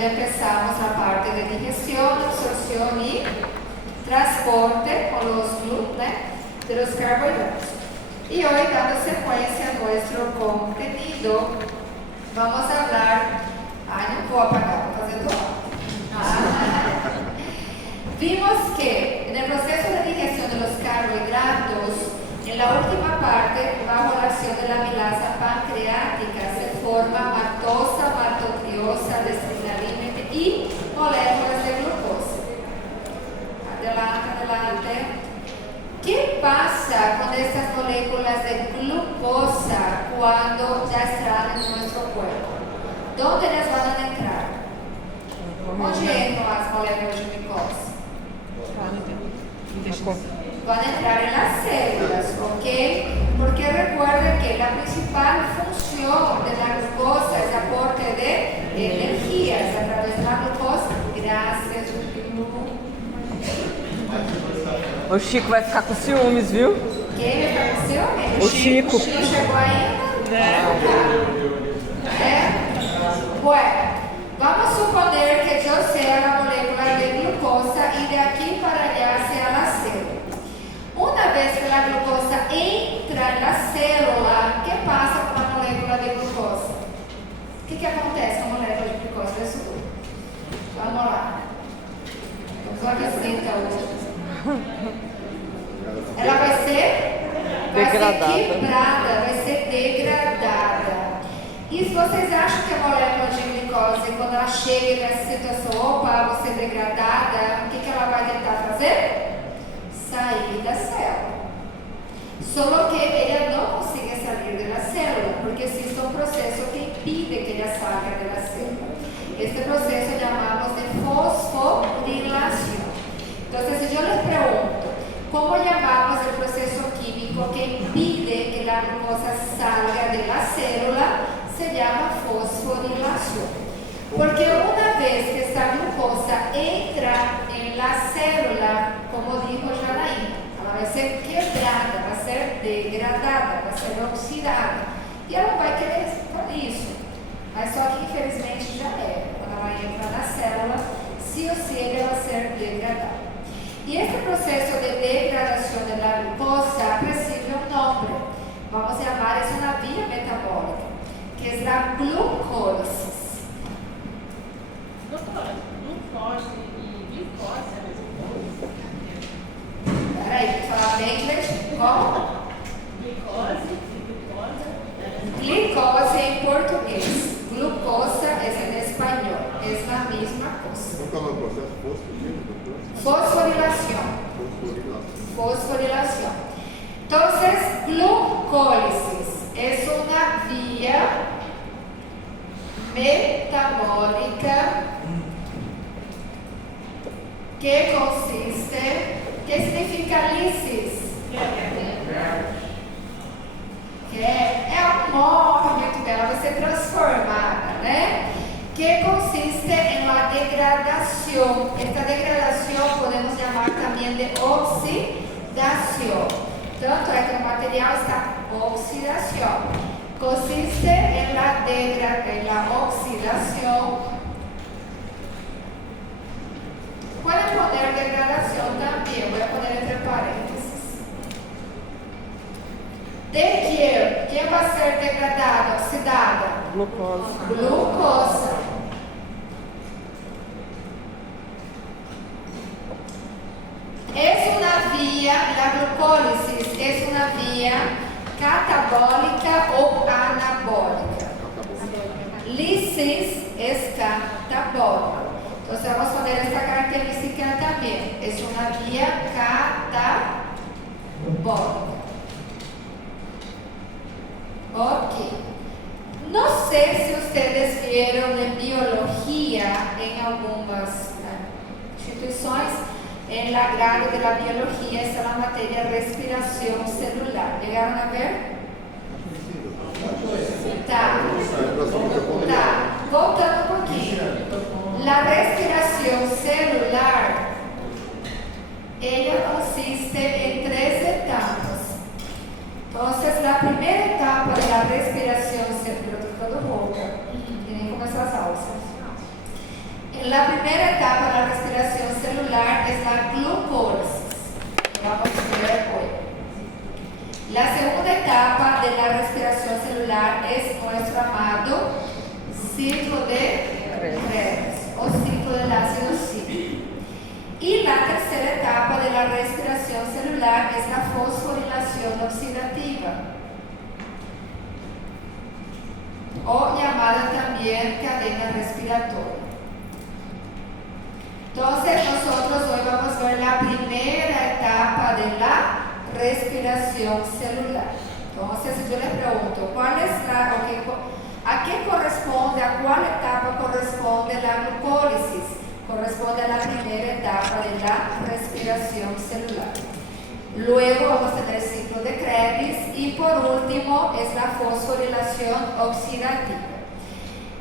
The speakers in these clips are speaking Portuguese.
ya empezamos la parte de digestión, absorción y transporte con los glúteos de los carbohidratos. Y hoy, dando secuencia a nuestro contenido, vamos a hablar... Ay, no puedo apagar, vou fazer do lado. Vimos que en el proceso de digestión de los carbohidratos, en la última parte, bajo la acción de la amilasa pancreática, se forma maltosa, maltotriosa, desfenilina y moléculas de glucosa. Adelante, adelante. ¿Qué pasa con estas moléculas de glucosa cuando ya están en nuestro cuerpo? ¿Dónde las van a entrar? ¿Dónde entran las moléculas de glucosa? Van a entrar en las células, ¿ok? Porque recuerden que la principal función de la glucosa es aporte de energías a través de la glucosa. Gracias, O Chico vai ficar com ciúmes, viu? Quem vai ficar com ciúmes? O Chico. O Chico chegou ainda? Bueno, vamos suponer que yo sea la molécula de glucosa y de aquí para allá sea la célula. Una vez que la glucosa entra en la célula, ¿qué pasa con la molécula de glucosa? ¿Qué acontece con la molécula de glucosa? Vamos lá. Vamos lá que senta hoje. Ela vai ser quebrada, vai ser degradada. E se vocês acham que a molécula de glicose, quando ela chega nessa situação, opa, vou ser degradada, o que ela vai tentar fazer? Sair da célula. Só que ela não consigue sair da célula, porque existe um processo que impide que ela saia da célula. Este processo chamamos de fosforilação. Então, se eu les pregunto, ¿cómo llamamos el proceso químico que impide que la glucosa salga de la célula? Se llama fosforilación. Porque una vez que esta glucosa entra en la célula, como dijo Janaína, ela vai ser quebrada, vai ser degradada, vai ser oxidada. E ela vai querer isso. Mas só que infelizmente já é. Quando ela entra na célula, sim ou sim ela vai ser degradada. Y este proceso de degradación de la glucosa recibe un nombre, vamos a llamar, es una vía metabólica, que es la glucólisis. Doutora, glucose e glicose é a mesma coisa? Peraí, falar bem inglês? Como? Glicose e glucose. Glicose em português, glucosa é em espanhol, é a mesma coisa. Qual é o processo? Fosforilación. Fosforilación. Entonces, glucólisis es una vía metabólica que consiste, ¿qué significa lisis? Que é um movimento dela, vai ser transformada, né? Que consiste en la degradación. Esta degradación podemos llamar también de oxidación. Tanto é que el material está oxidación. Consiste en la oxidación. Pueden poner degradación también, voy a poner entre paréntesis. ¿De quién va a ser degradada, oxidada? Glucose. Glucosa. Es una vía, la glucólisis es una vía catabólica o anabólica. Lisis es catabólica. Entonces vamos a poner esta característica también. Es una vía catabólica. Ok. No sé si ustedes vieron en biología en algunas instituciones, en la grade de la biología está la materia respiración celular. ¿Llegaron a ver? Tá. Voltando um pouquinho. La respiración celular, ella consiste en 3 etapas. Entonces, la primera etapa de la respiración celular, tienen como essas alças. La primera etapa de la respiración celular es la glucólisis. Vamos a ver hoy. La segunda etapa de la respiración celular es nuestro amado ciclo de Krebs o ciclo del ácido cítrico. Y la tercera etapa de la respiración celular es la fosforilación oxidativa, o llamada también cadena respiratoria. Entonces nosotros hoy vamos a ver la primera etapa de la respiración celular. Entonces, si yo les pregunto, ¿a qué corresponde, a cuál etapa corresponde la glucólisis? Corresponde a la primera etapa de la respiración celular. Luego vamos a tener el ciclo de Krebs y por último es la fosforilación oxidativa.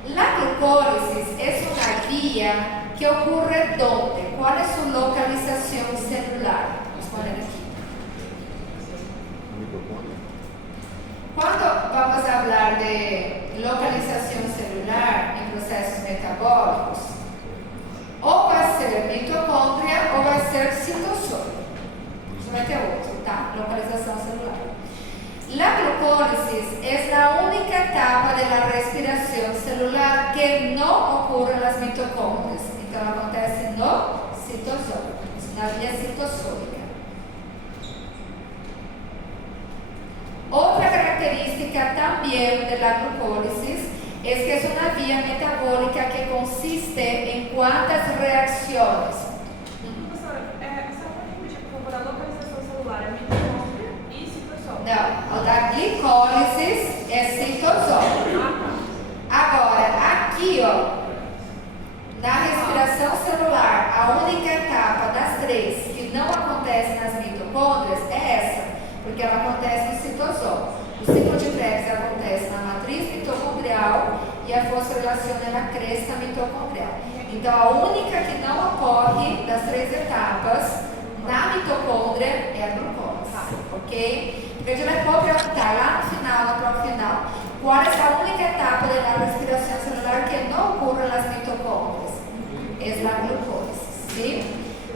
La glucólisis es una vía que ocurre ¿dónde? ¿Cuál es su localización celular? Vamos a poner aquí. Cuando vamos a hablar de localización celular en procesos metabólicos, o va a ser mitocôndria ou vai ser citosol. Isso vai ter outro, tá? Localização celular. La glucólisis es la única etapa de la respiración celular que no ocurre en las mitocondrias. Então, acontece no citosol, na via citossólica. Outra característica también de la glucólisis es que es una vía metabólica que consiste en cuántas reacciones. Professora, só para repetir, por favor, a localização celular é mitocôndria e citosol. Não, o da glicólisis é citosol. Agora, aqui, ó, na respiração celular, a única etapa das três que não acontece nas mitocôndrias é essa, porque ela acontece no citosol. O ciclo de Krebs acontece na matriz mitocondrial e a fosforilação é na cresta mitocondrial. Então, a única que não ocorre das três etapas na mitocôndria é a glucose, ok? Porque a gente vai perguntar lá no final, na prova final, qual é a única etapa da respiração celular que não ocorre nas mitocôndrias? É a glucose, ¿sí?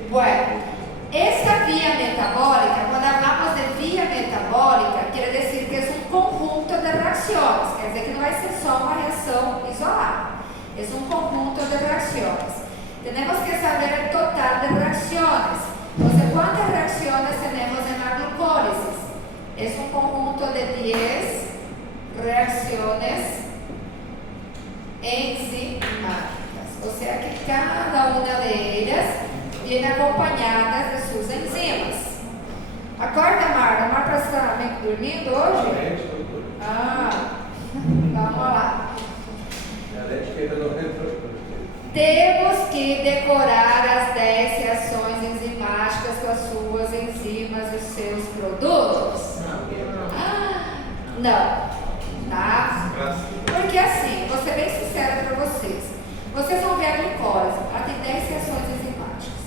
Bueno. Esta vía metabólica, cuando hablamos de vía metabólica, quiere decir que es un conjunto de reacciones, quer dizer que no va a ser solo una reacción isolada, es un conjunto de reacciones. Tenemos que saber el total de reacciones. Entonces, ¿cuántas reacciones tenemos en la glucólisis? Es un conjunto de 10 reacciones enzimáticas, o sea que cada una de ellas viene acompanhada de suas enzimas. Acorda, Marta. Marta está dormindo hoje? Vamos lá. Temos que decorar as 10 reações enzimáticas com as suas enzimas e os seus produtos? Não. Tá? Porque assim, vou ser bem sincera para vocês. Vocês vão ver a glicose, ela tem 10 reações enzimáticas.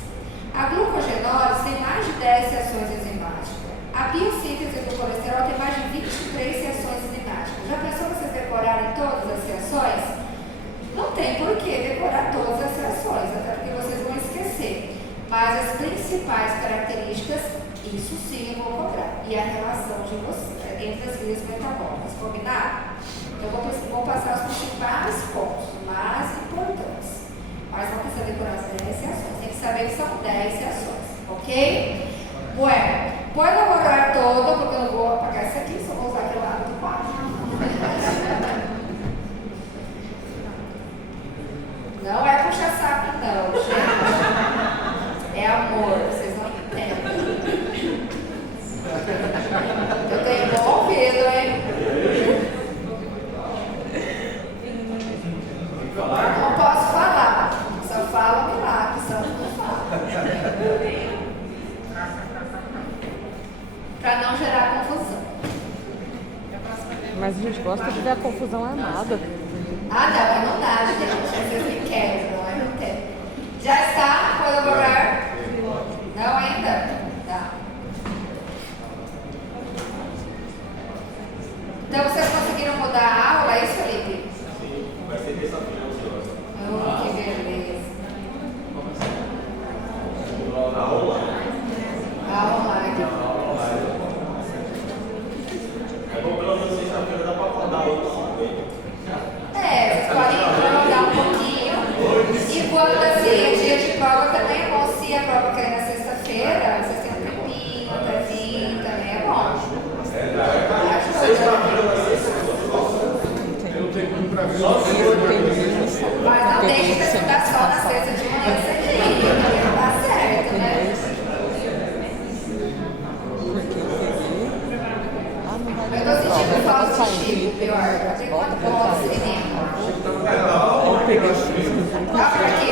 A glucogenólise tem mais de 10 reações enzimáticas. A biossíntese do colesterol tem mais de 23 reações enzimáticas. Já pensou vocês decorarem todas as reações? Não tem por que decorar todas as reações, até porque vocês vão esquecer. Mas as principais características, isso sim eu vou cobrar. E a relação de vocês entre as vias metabólicas, combinado? Então vou passar os principais pontos, mais importantes. Mas não precisa decorar as 10 reações, tem que saber que são 10 reações, ok? Bueno, puedo borrar todo, porque eu não vou apagar isso aqui, só vou usar aquele lado do quadro. Não é puxa-saco não, gente. É amor, vocês não entendem. Eu tenho bom ouvido, hein? Não posso falar, só falo milagre, só não falo. Para não gerar confusão. Mas a gente gosta de ver a confusão armada. Não dá, gente. Vocês me quebram, eu não quero. Já está? Pode borrar? Não ainda? Tá. Então vocês conseguiram mudar a aula, é isso, Felipe? Sim, vai ser terça-feira, que beleza. quando assim é dia de prova também é bom. Se a prova cair na sexta-feira, vocês têm um tempinho pra vir, também é bom. Mas não deixe de estudar só na sexta de manhã cedinho, não dá certo, né? Eu tô sentindo falta de Chico, pior. Tem quanto ponto esse menino? Tá por aqui?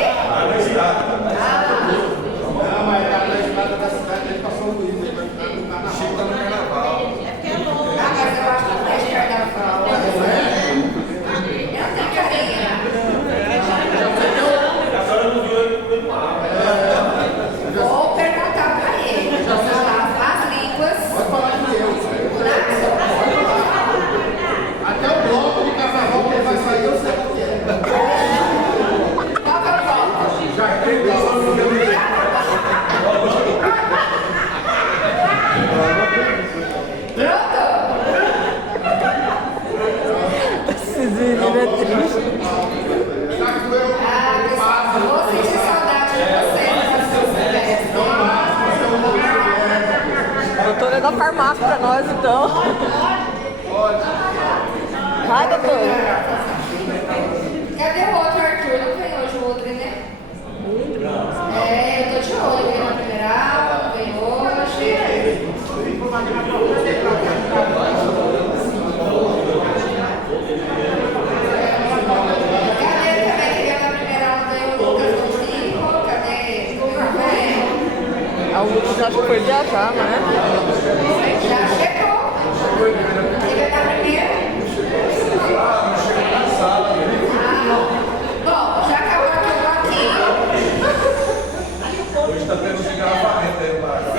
Não, mas tá na estrada da cidade, ele passou o Luiz, ele vai ficar no carnaval. Chico tá no carnaval. Ah, mas eu acho que não é de carnaval. Eu não tenho carinha. Vou perguntar pra ele. Vou falar as línguas. Pode falar que eu. Até o bloco de carnaval que ele vai sair, eu sei o que é. Qual que é o bloco? Já tem lá no meu. Pronto? Esse menino é triste. Ah, pessoal, vou sentir saudade de vocês nessa sua festa. Doutora da farmácia pra nós, então. Vai, doutora. Cadê o outro Arthur? Não veio hoje o outro, né? É, eu tô de olho, veio na primeira aula, não veio hoje. Cadê também que veio na primeira aula, veio o Lucas Rodrigo? Cadê? A Lucas acho que foi viajar, né? Já chegou. Ele veio na primeira? Bom, já acabou aqui o bloquinho. Hoje tá tendo engarrafamento aí embaixo.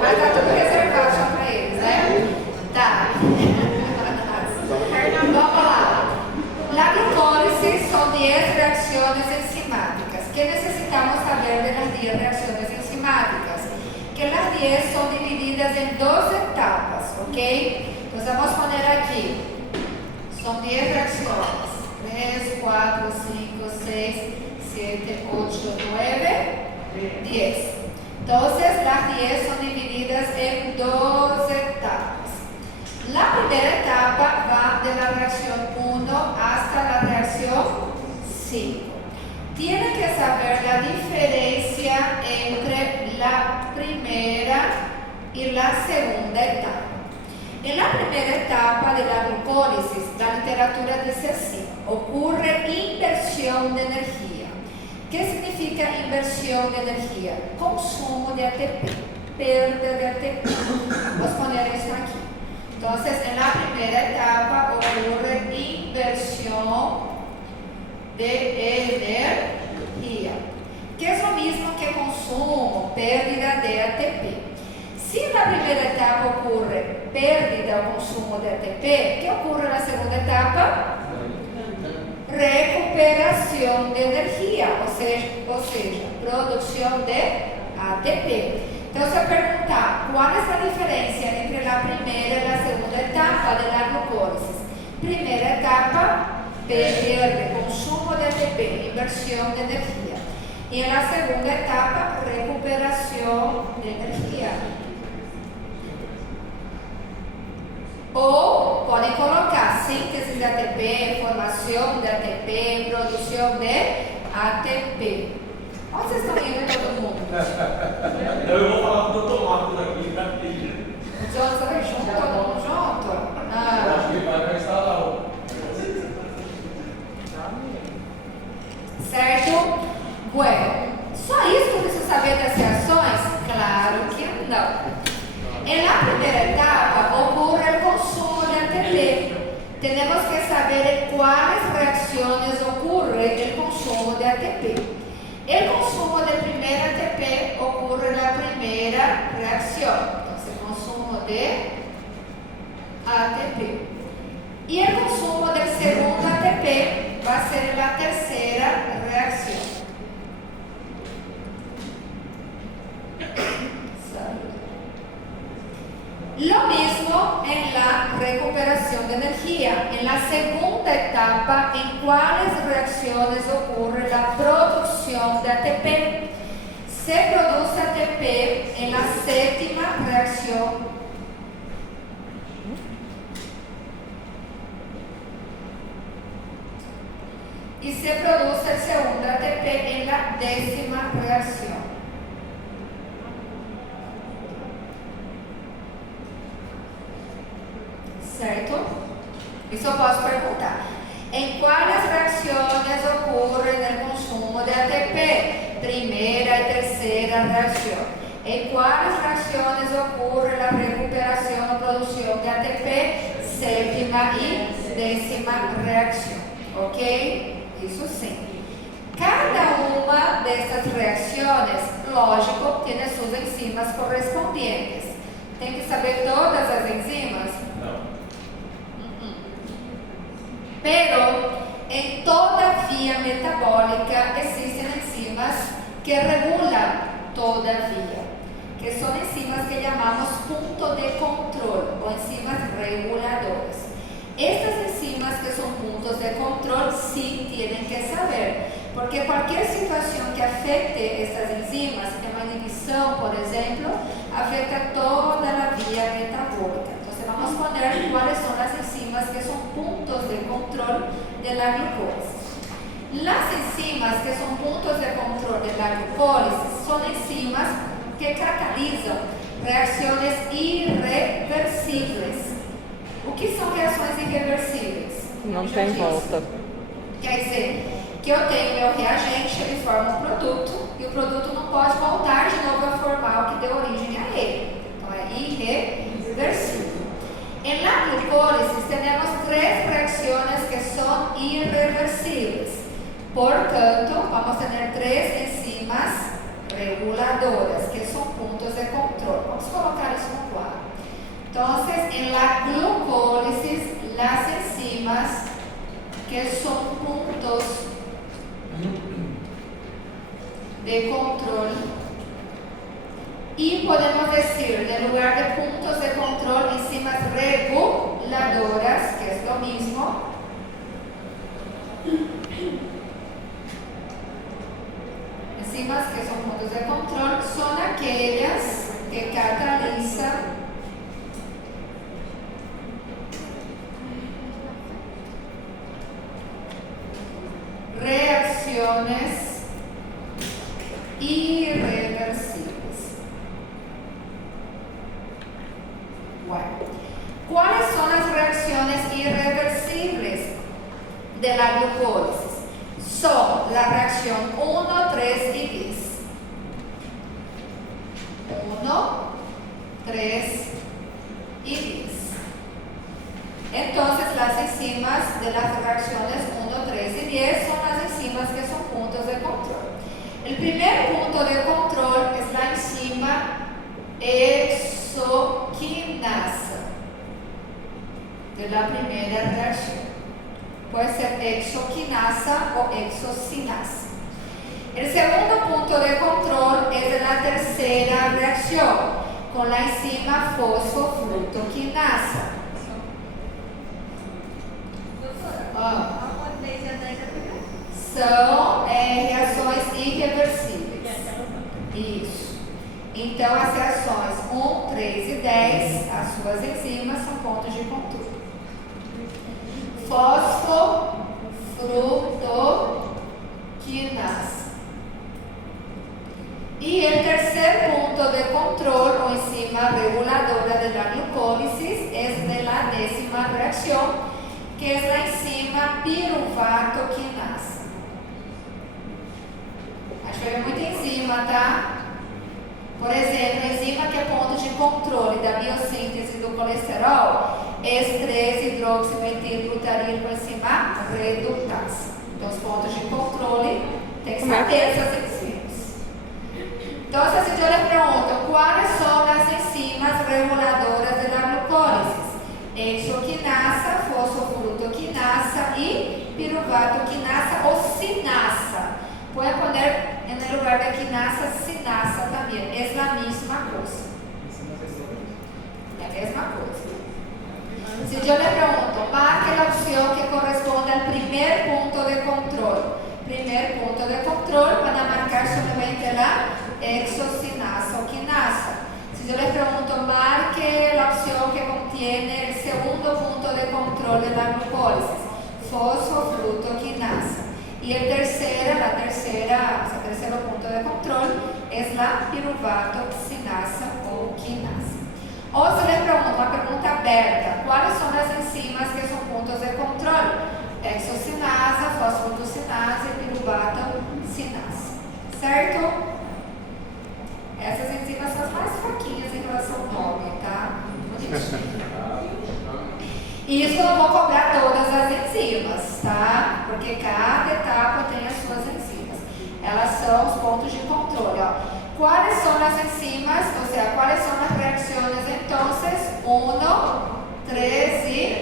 Mas tá tudo reservado só pra eles, né? Tá. Vamos lá. La glucólisis son 10 reacciones enzimáticas. ¿Qué necesitamos saber de las 10 reacciones enzimáticas? Que las 10 son divididas en 2 etapas, ¿ok? Entonces vamos a poner aquí. Son 10 reacciones. 3, 4, 5, 6, 7, 8, 9, 10. Entonces, las 10 son divididas en 2 etapas. La primera etapa va de la reacción 1 hasta la reacción 5. Tiene que saber la diferencia entre la primera y la segunda etapa. En la primera etapa de la glucólisis, la literatura dice así: ocurre inversión de energía. ¿Qué significa inversión de energía? Consumo de ATP, pérdida de ATP. Vamos a poner esto aquí. Entonces, en la primera etapa ocurre inversión de energía, que es lo mismo que consumo, pérdida de ATP. Si en la primera etapa ocurre pérdida o consumo de ATP, ¿qué ocurre en la segunda etapa? Recuperación de energía, o sea, producción de ATP. Entonces, a perguntar, ¿cuál es la diferencia entre la primera y la segunda etapa de la glucólisis? Primera etapa, PDR, consumo de ATP, inversión de energía. Y en la segunda etapa, recuperación de energía. Ou podem colocar síntese de ATP, formação de ATP, produção de ATP. Onde vocês estão indo todo mundo? Eu vou falar com o Dr. Marcos aqui, rapidinho. O Johnson vai junto, todo mundo junto? Ah. Acho que ele vai instalar o. Certo? Bueno, só isso que eu preciso saber das reações? Claro que não. En la primera etapa ocurre el consumo de ATP. Tenemos que saber en cuáles reacciones ocurre el consumo de ATP. El consumo del primer ATP ocurre en la primera reacción. Entonces, consumo de ATP. Y el consumo del segundo ATP va a ser en la tercera reacción. Lo mismo en la recuperación de energía. En la segunda etapa, ¿en cuáles reacciones reacciones ocurre la producción de ATP. Se produce ATP en la séptima reacción y se produce el segundo ATP en la décima reacción. Certo? Isso eu posso perguntar. Em quais reacciones ocurre el consumo de ATP? Primera y tercera reacción. En quais reacciones ocurre la recuperación o producción de ATP? Séptima y décima reacción. Ok? Isso sim. Cada uma dessas reacciones, lógico, tem suas enzimas correspondientes. Tem que saber todas as enzimas? Pero en toda vía metabólica existen enzimas que regulan toda vía, que son enzimas que llamamos punto de control o enzimas reguladoras. Estas enzimas que son puntos de control sí tienen que saber, porque cualquier situación que afecte estas enzimas, una inhibición por ejemplo, afecta toda la vía metabólica. Vamos a poner cuáles son las enzimas que son puntos de control de la glucólisis. Las enzimas que son puntos de control de la glucólisis son enzimas que catalizan reacciones irreversíveis. O que são reações irreversíveis? Não tem volta. Quer dizer, que eu tenho meu reagente, ele forma um produto e o produto não pode voltar de novo a formar o que deu origem a ele. Então é irreversível. En la glucólisis tenemos tres reacciones que son irreversibles. Por tanto, vamos a tener tres enzimas reguladoras, que son puntos de control. Vamos colocar eso no cuadro. Entonces, en la glucólisis, las enzimas que son puntos de control, y podemos decir, en lugar de puntos de control, enzimas reguladoras, que es lo mismo. Enzimas que son puntos de control son aquellas que catalizan reacciones irreversibles. Bueno, ¿cuáles son las reacciones irreversibles de la glucólisis? Son la reacción 1, 3 y 10. 1, 3 y 10. Entonces, las enzimas de las reacciones 1, 3 y 10 son las enzimas que son puntos de control. El primer punto de control es la enzima exoquinasa de la primera reacción. Puede ser exoquinasa o exocinasa. El segundo punto de control es de la tercera reacción con la enzima fosfofructoquinasa. São reações irreversíveis. Isso. Então, as reações 1, 3 e 10, as suas enzimas são pontos de controle. Fosfofructoquinasa. Y el tercer punto de control o enzima reguladora de la glucólisis es de la décima reacción, que es la enzima piruvatoquinasa. A gente vai ver muita enzima, tá? Por exemplo, a enzima que é ponto de controle da biossíntese do colesterol é 3-hidroximetilglutarílico enzima redutase. Então, os pontos de controle tem que saber essas enzimas. Entonces, si yo les pregunto, ¿cuáles son las enzimas reguladoras de la glucólisis? Exoquinasa, fosfofructoquinasa y piruvatoquinasa o sinasa. Pueden poner en el lugar de quinasa, sinasa también. Es la misma cosa. La misma cosa. Si yo le pregunto, marque la opción que corresponde al primer punto de control. de control van a marcar solamente la exocinasa o quinasa. Si yo les pregunto, marque la opción que contiene el segundo punto de control de la glucólisis, fosfofrutoquinasa. Y el tercero punto de control es la piruvatoxinasa o quinasa. O se les pregunta, uma pergunta aberta, quais são as enzimas que são pontos de controle? Exocinasa, fosfofrutocinasa e piruvatocinasa. Certo? Essas enzimas são as mais fraquinhas em relação ao nome, tá? E isso eu não vou cobrar todas as enzimas, tá? Porque cada etapa tem as suas enzimas. Elas são os pontos de controle, ó. ¿Cuáles son las enzimas? O sea, ¿cuáles son las reacciones entonces? 1, 3 y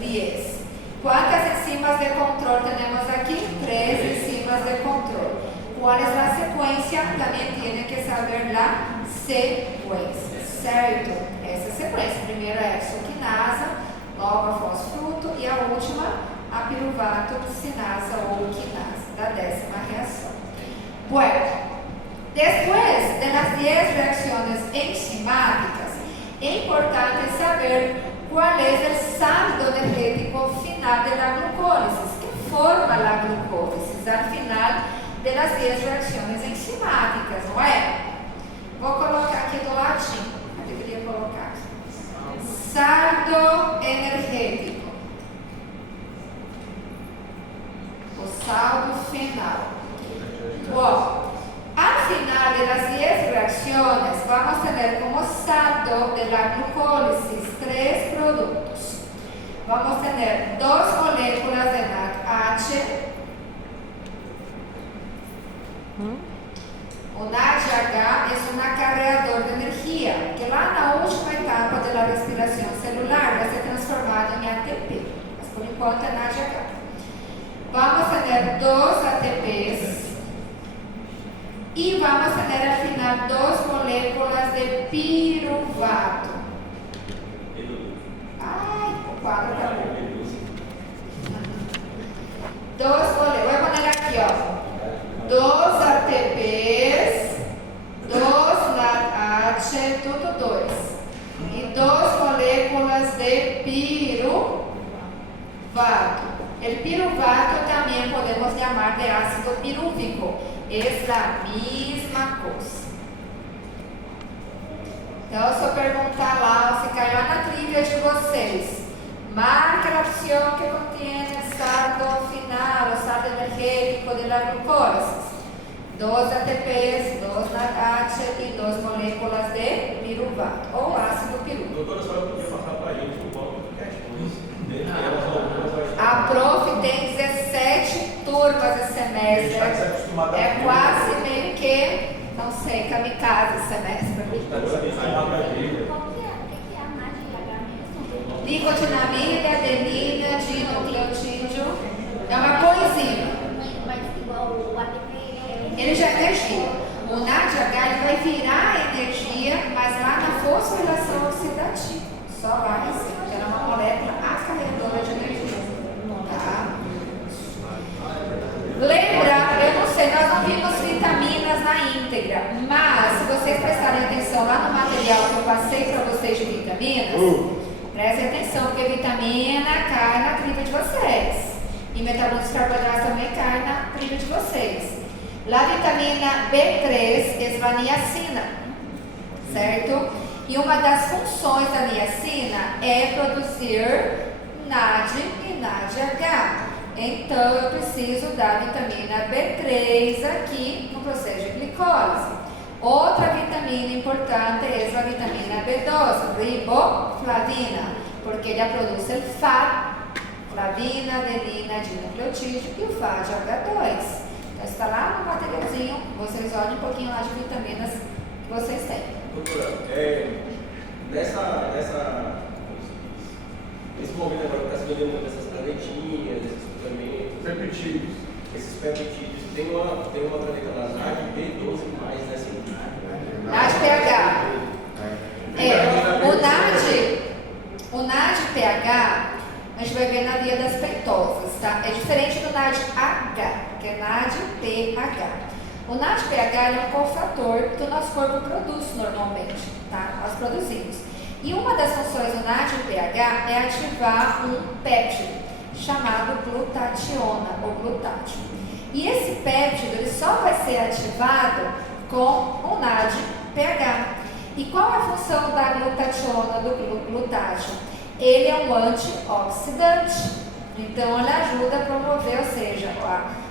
10. ¿Cuántas enzimas de control tenemos aquí? 3 enzimas de control. ¿Cuál es la secuencia? También tiene que saber la secuencia, ¿cierto? Essa sequência. Primeiro a exoquinasa, logo a fosfruto e a última a piruvatocinasa ou quinasa, da 10ª reação. Bueno. Después de las 10 reacciones enzimáticas, es importante saber cuál es el saldo energético final de la glucólisis, que forma la glucólisis al final de las 10 reacciones enzimáticas, não é? Vou colocar aqui do ladinho, eu deveria colocar aqui. Saldo energético. O saldo final. Wow. Al final de las 10 reacciones vamos a tener como saldo de la glucólisis 3 productos. Vamos a tener 2 moléculas de NADH. O NADH es un acarreador de energía que lá na última etapa de la respiración celular vai ser transformado en ATP. Mas por enquanto é NADH. Vamos a tener 2 ATPs. Y vamos a tener al final 2 moléculas de piruvato. Ay, o cuadro está bom. 2 moléculas, voy a poner aquí, ó. 2 ATPs, 2 NADH, tudo 2. Y 2 moléculas de piruvato. El piruvato también podemos llamar de ácido pirúvico. Es la mesma coisa. Então, se eu perguntar lá, se cair lá na trivia de vocês, marque a opção que contém o saldo final, o saldo energético de la glucólisis. 2 ATPs, 2 NADH e 2 moléculas de piruvato, ou ácido pirúvico. Doutora, a senhora podia passar para a gente o qual A prof tem 17 turmas esse semestre. É quase meio que, não sei, kamikaze esse semestre. Nicotinamida, adenina, dinucleotídeo. É uma coenzima. Ele já é energia. O NADH ele vai virar energia, mas lá na fosforilação oxidativa. Só vai assim, porque ela é uma molécula acarreadora de energia. Tá? Lembra, eu não sei, nós não vimos vitaminas na íntegra, mas se vocês prestarem atenção lá no material que eu passei para vocês de vitaminas, prestem atenção, porque vitamina cai na tripa de vocês. E metabolitos de carboidratos também cai na tripa de vocês. La vitamina B3 é a niacina, certo? E uma das funções da niacina é produzir NAD e NADH. Então, eu preciso da vitamina B3 aqui no processo de glicólise. Outra vitamina importante é a vitamina B12, riboflavina, porque ela produz o FAD, flavina, adenina, dinucleotídeo e o FAD-H2. Então, está lá no materialzinho, vocês olhem um pouquinho lá de vitaminas que vocês têm. Doutora, nesse momento agora que está se vendendo muito essas canetinhas, esses suplementos, esses peptídeos, tem uma caneta da NAD B12 mais nessa NAD-PH. O NAD-PH, a gente vai ver na via das pentosas, tá? É diferente do NAD-H, que que é NADPH. O NADPH é um cofator que o nosso corpo produz normalmente, tá? Nós produzimos. E uma das funções do NADPH é ativar um péptido chamado glutationa ou glutático. E esse péptido ele só vai ser ativado com o NADPH. E qual é a função da glutationa, do glutático? Ele é um antioxidante. Então, ele ajuda a promover, ou seja,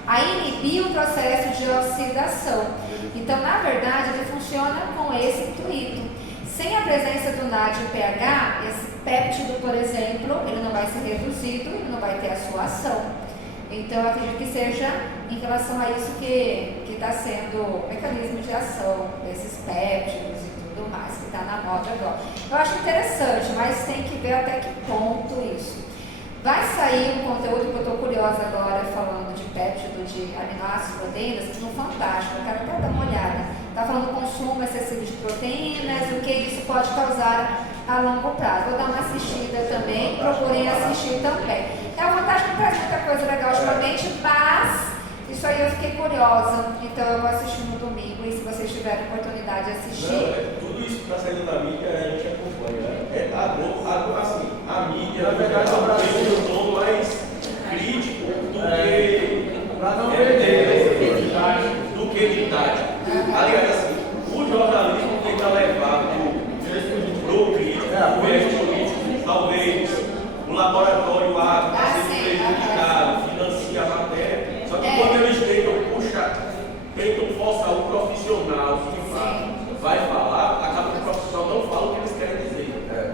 a inibir o processo de oxidação. Então, na verdade, ele funciona com esse intuito. Sem a presença do NADPH, esse péptido, por exemplo, ele não vai ser reduzido, ele não vai ter a sua ação. Então, eu acredito que seja em relação a isso que está sendo o mecanismo de ação desses péptidos e tudo mais, que está na moda agora. Eu acho interessante, mas tem que ver até que ponto isso. Vai sair um conteúdo que eu estou curiosa agora, falando de péptido, de aminoácidos, proteínas, no Fantástico, eu quero até dar uma olhada. Está falando do consumo excessivo de proteínas, o que isso pode causar a longo prazo. Vou dar uma assistida também, procurem assistir também. O Fantástico não traz muita coisa legal ultimamente, mas isso aí eu fiquei curiosa, então eu vou assistir no domingo, e se vocês tiverem oportunidade de assistir... Tudo isso que está saindo da mídia a gente acompanha, né? Assim, a mídia, na verdade, é um tom mais crítico do que didático. Aliás, assim, o jornalismo tenta levar pro crítico, pro político, talvez o laboratório A está sendo prejudicado, financia a matéria, só que quando eles tentam forçar o profissional que vai falar, acaba que o profissional não fala o que eles querem dizer.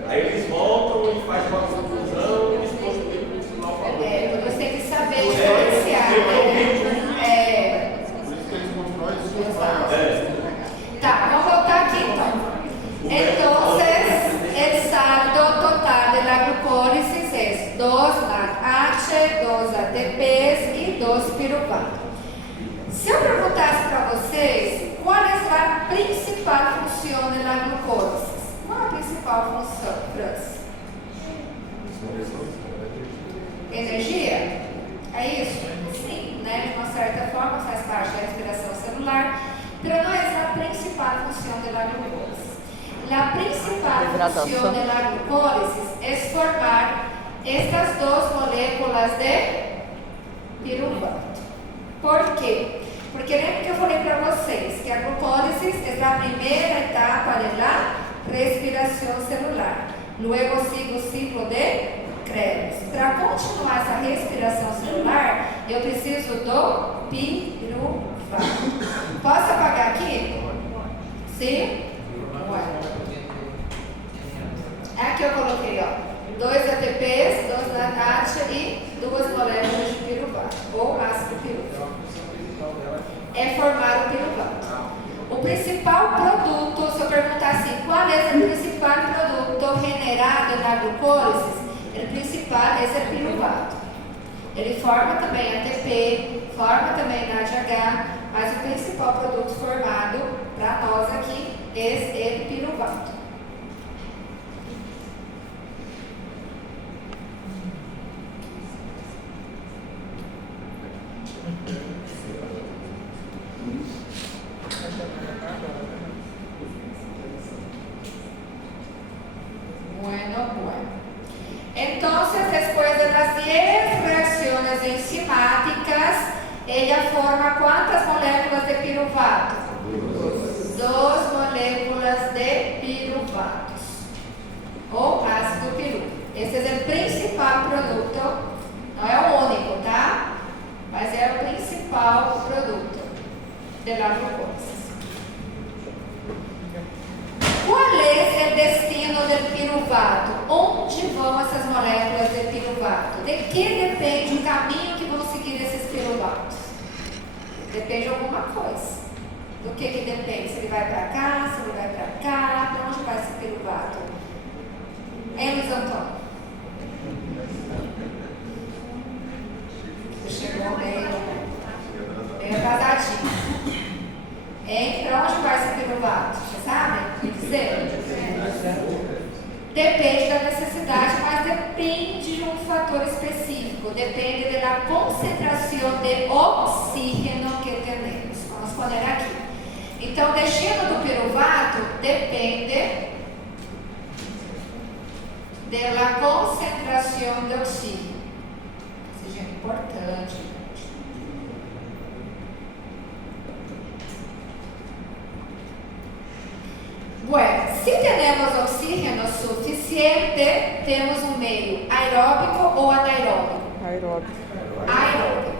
Aí eles voltam e fazem uma conclusão, eles postam o que o profissional falou. Você tem que saber diferenciar. Por isso que eles constroem isso. Tá, vamos voltar aqui então. Entonces, el saldo total de la glucólisis es 2 NADH, 2 ATPs e 2 piruvato. Se eu perguntasse para vocês qual é a principal função da glucólisis, qual é a principal função, Franz? Energia? É isso? Sim, né? De uma certa forma faz parte da respiração celular, mas não é a principal função da glucólisis. A principal função da glucólisis é formar estas duas moléculas de piruvato. Por quê? Porque lembra que eu falei para vocês que a glucólisis é a primeira etapa da respiração celular. Luego sigue o ciclo de Krebs. Para continuar essa respiração celular, eu preciso do piruvato. Posso apagar aqui? Sim? Aqui eu coloquei, ó, 2 ATPs, 2 NADH e 2 moléculas de piruvato, ou ácido piruvato. É formar o piruvato. O principal produto, se eu perguntar assim, qual é o principal produto generado na glucólisis? O principal é o piruvato. Ele forma também ATP, forma também NADH, mas o principal produto formado para nós aqui é o piruvato. Bueno. Entonces, después de las 10 reacciones enzimáticas, ella forma ¿cuántas moléculas de piruvato? 2 moléculas de piruvatos, ou ácido pirúvico. Esse é o principal produto, não é o único, tá? Mas é o principal produto da glucose. Qual é o destino do piruvato? Onde vão essas moléculas de piruvato? De que depende o caminho que vão seguir esses piruvatos? Depende de alguma coisa. Do que depende? Se ele vai para cá, se ele vai para cá, para onde vai esse piruvato? Hein, Luiz Antônio? Você chegou meio atrasadinho. Hein? Para onde vai esse piruvato? Você sabe? Dizer? Depende da necessidade, mas depende de um fator específico. Depende da concentração de oxígeno que temos. Vamos poner aqui. Então, o destino do piruvato depende da concentração de oxígeno. Oxígeno é importante, gente. Bueno, se temos oxígeno suficiente, temos um meio aeróbico ou anaeróbico? Aeróbico. Aeróbico.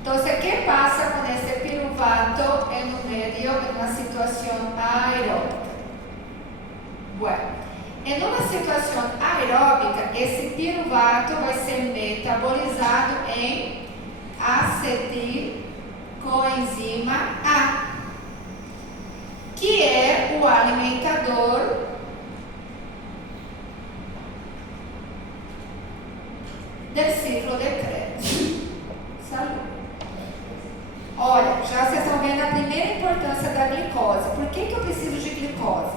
Então, o que passa com esse piruvato em um meio, em uma situação aeróbica? Bueno, em uma situação aeróbica, esse piruvato vai ser metabolizado em acetilcoenzima A, que é o alimentador do ciclo de Krebs. Saúde. Olha, já vocês estão vendo a primeira importância da glicose. Por que eu preciso de glicose?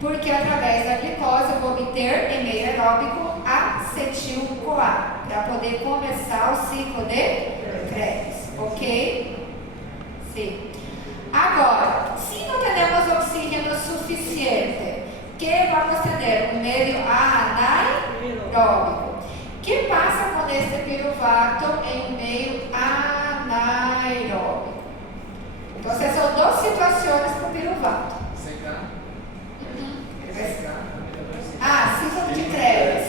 Porque através da glicose eu vou obter em meio aeróbico acetil-CoA para poder começar o ciclo de Krebs. Ok? Sim. Agora, se não temos oxígeno suficiente, que vamos ter um meio anaeróbico. O que passa com esse piruvato em um meio anaeróbico? Então, essas são duas situações para o piruvato. Secar. Ciclo de Krebs.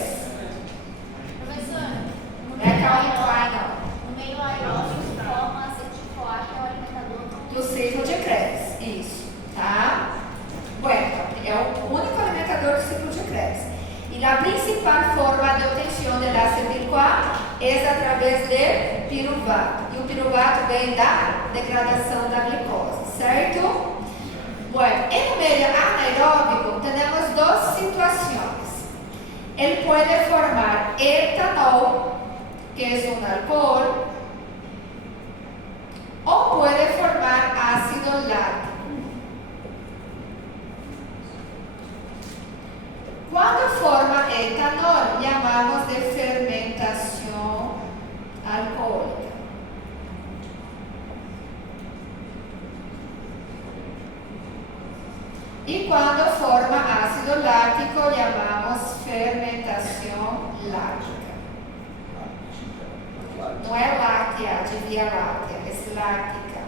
Professora, Não é Calvin Klein, não. no meio aeróbico forma acetil-CoA, que é o alimentador Do ciclo de Krebs, isso, tá? Bueno, é o único alimentador do ciclo de Krebs. E a principal forma de obtenção de acetil-CoA é através de piruvato. E o piruvato vem da degradação da glicose, certo? Bueno, em meio anaeróbico, temos duas situações. Ele pode formar etanol, que é um álcool, ou pode formar ácido lático. Quando forma etanol, chamamos de fermentação alcoólica. E quando forma ácido lático, chamamos fermentação lática. Não é láctea, de via láctea, é lática.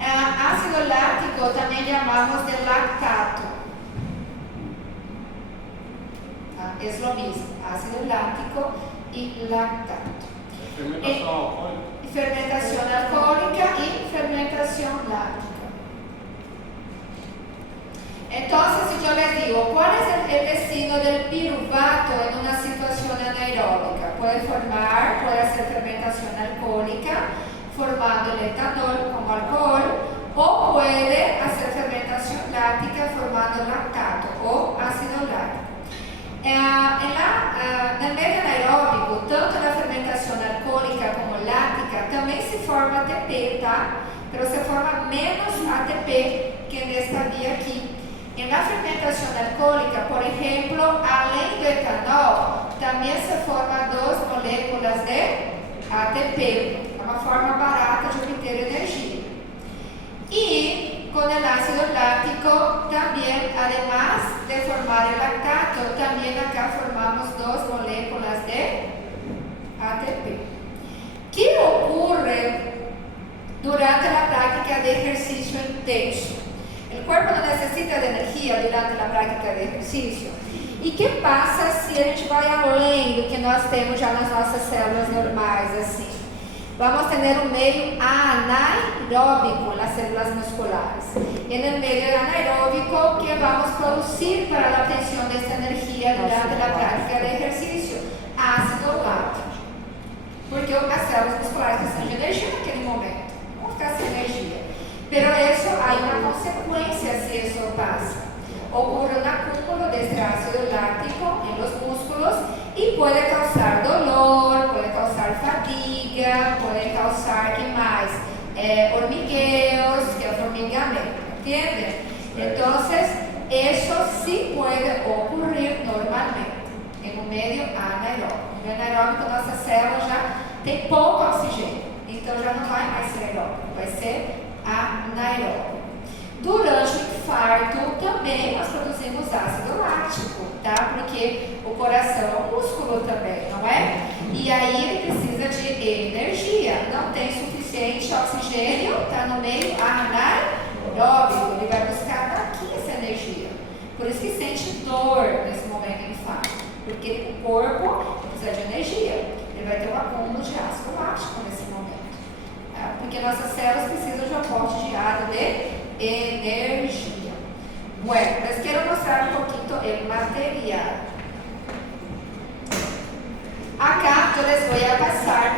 Ácido lático também chamamos de lactato. É o mesmo, ácido lático e lactato. Fermentação alcoólica. Fermentação alcoólica e fermentação lática. Então, se eu les digo, qual é o destino do piruvato em uma situação anaeróbica? Pode ser fermentação alcoólica, formando el etanol como alcohol, ou pode ser fermentação lática, formando lactato ou ácido lático. No meio anaeróbico, tanto na fermentação alcoólica como lática, também se forma ATP, tá? Mas se forma menos ATP que nesta via aqui. Na fermentação alcoólica, por exemplo, além do etanol, também se formam duas moléculas de ATP, uma forma barata de obter energia. E com o ácido lático, também, además de formar o lactato, também acá formamos duas moléculas de ATP. O que ocorre durante a prática de exercício intenso? O corpo não necessita de energia durante a prática de exercício. E o que passa se a gente vai além do que nós temos já nas nossas células normais, assim? Vamos ter um meio anaeróbico nas células musculares. E no meio anaeróbico que vamos produzir para a obtenção dessa energia durante a prática de exercício? Ácido lático. Porque as células musculares precisam de energia naquele momento. Vão ficar sem energia. Pero isso há uma consequência se isso passa. Ocorre um acúmulo desse ácido lático em los músculos e pode causar dolor, pode causar fadiga, pode causar, que mais? Hormigueos, que é formigamento. ¿entienden? Entonces, eso sí puede ocurrir normalmente en un medio anaeróbico. No anaeróbico, nossa célula já tem pouco oxigênio, então já não vai mais ser aeróbico, vai ser anaeróbico. Durante o infarto também nós produzimos ácido lático, tá? Porque o coração é um músculo também, não é? E aí ele precisa de energia, não tem suficiente oxigênio, tá no meio anaeróbico, ele vai buscar daqui essa energia. Por isso que sente dor nesse momento do infarto, porque o corpo precisa de energia, ele vai ter um acúmulo de ácido lático nesse momento, tá? Porque nossas células precisam de aporte diário de energia. Bueno, les quiero mostrar un poquito el material. Acá yo les voy a pasar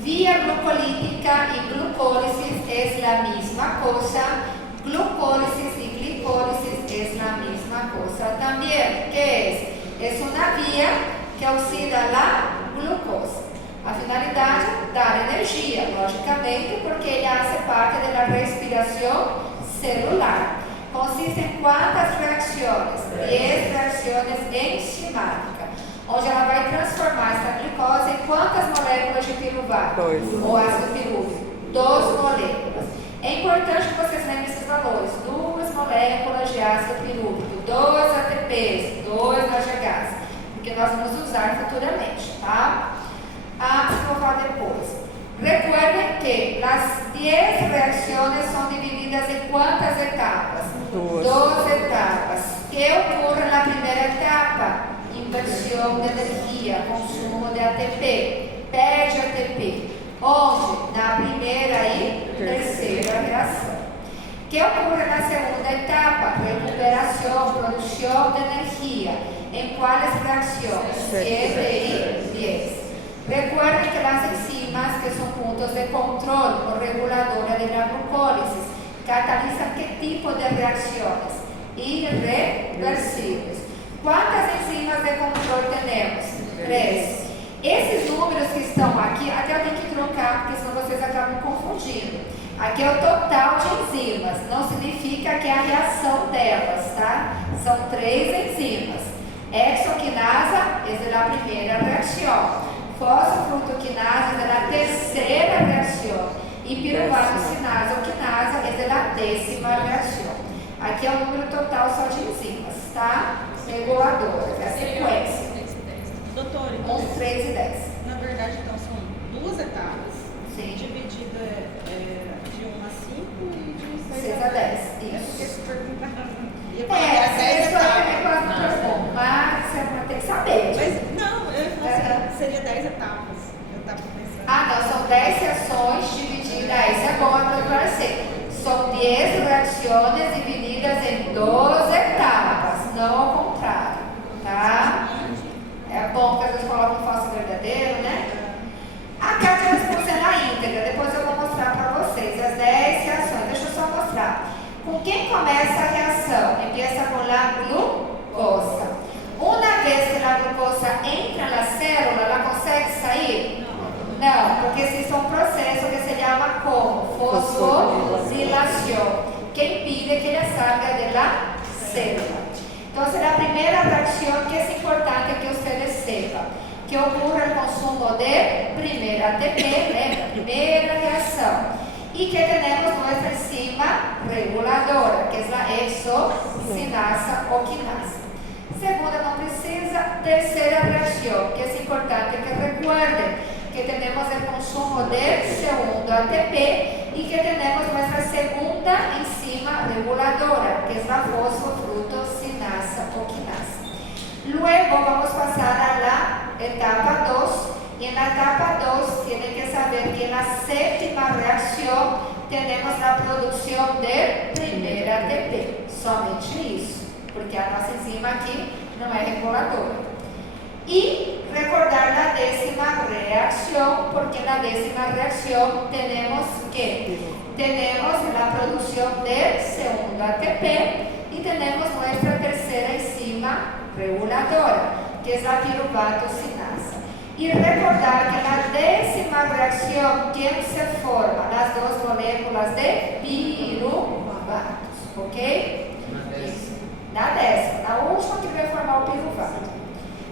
vía glucolítica y glucólisis es la misma cosa. Glucólisis y glicólisis es la misma cosa también. ¿Qué es? Es una vía que auxilia la glucosa. A finalidade, dar energia, logicamente, porque ele hace parte da respiração celular. Consiste em quantas reações? 10 reações enzimáticas, onde ela vai transformar essa glicose em quantas moléculas de piruvato? 2. Ou ácido pirúvico? 2 moléculas. É importante que vocês lembrem esses valores. 2 moléculas de ácido pirúvico, 2 ATPs, 2 OGHs, porque nós vamos usar futuramente, tá? Vou falar depois. Recuerden que as 10 reações são divididas em quantas etapas? 2 etapas. Que ocorre na primeira etapa? Inversão de energia, consumo de ATP, perde ATP. Onde? Na primeira e terceira reação. Que ocorre na segunda etapa? Recuperação, produção de energia. Em quais reações? 7 e 10. Recuerden que las enzimas, que son puntos de control o reguladora de la glucólisis, catalizan qué tipo de reacciones? Irreversibles. ¿Cuántas enzimas de control tenemos? 3. Esses números que estão aqui, até eu tenho que trocar, porque senão vocês acabam confundindo. Aqui é o total de enzimas, não significa que é a reação delas, tá? São 3 enzimas. Hexoquinasa é a primeira reação. Fosfofructoquinasa é a terceira reação e piruvato-sinasa ou quinasa é a 10ª reação. Aqui é o número total só de enzimas, tá? Reguladoras, é a sequência. Doutor, 11, 3 e 10. na verdade, então, são 2 etapas, Sim. dividida de 1 a 5 e de 6 a 10. Eu fiquei Isso. super perguntando. Essa pessoa também quase não transforma, mas você vai ter que saber. Mas, não, eu falei assim, seria 10 etapas. Eu estava pensando. Não, são 10 reações divididas, isso é bom para esclarecer. São 10 reações divididas em 12 etapas, não ao contrário, tá? É bom que a gente coloque um falso verdadeiro, né? A Kátia respondeu na íntegra, depois eu vou mostrar para vocês as 10 reações. Deixa eu só mostrar. Com quem começa a reação? Empieza com a glucosa. Uma vez que a glucosa entra na célula, ela consegue sair? Não, porque existe um processo que se chama como fosforilação, que impide que ela salga da célula. Então, será a primeira reação que é importante que vocês sepan, que ocorre o consumo de primeira ATP, né, primeira reação. Y que tenemos nuestra enzima reguladora, que es la hexocinasa o quinasa. Segunda, no precisa. Tercera reacción, que es importante que recuerden que tenemos el consumo del segundo ATP y que tenemos nuestra segunda enzima reguladora, que es la fosfofructosinasa o quinasa. Luego vamos a pasar a la etapa 2. Y en la etapa 2 tienen que saber que en la séptima reacción tenemos la producción del primer ATP. Somente isso, porque a nossa enzima aqui não é reguladora. Y recordar la 10ª reacción, porque en la 10ª reacción tenemos que tenemos la producción del segundo ATP y tenemos nuestra tercera enzima reguladora, que es la piruvato-sinasa. Y recordar que en la 10ª reacción, ¿quién se forma? Las 2 moléculas de piruvatos. ok? Isso. Na décima, na última que vai formar o piruvato.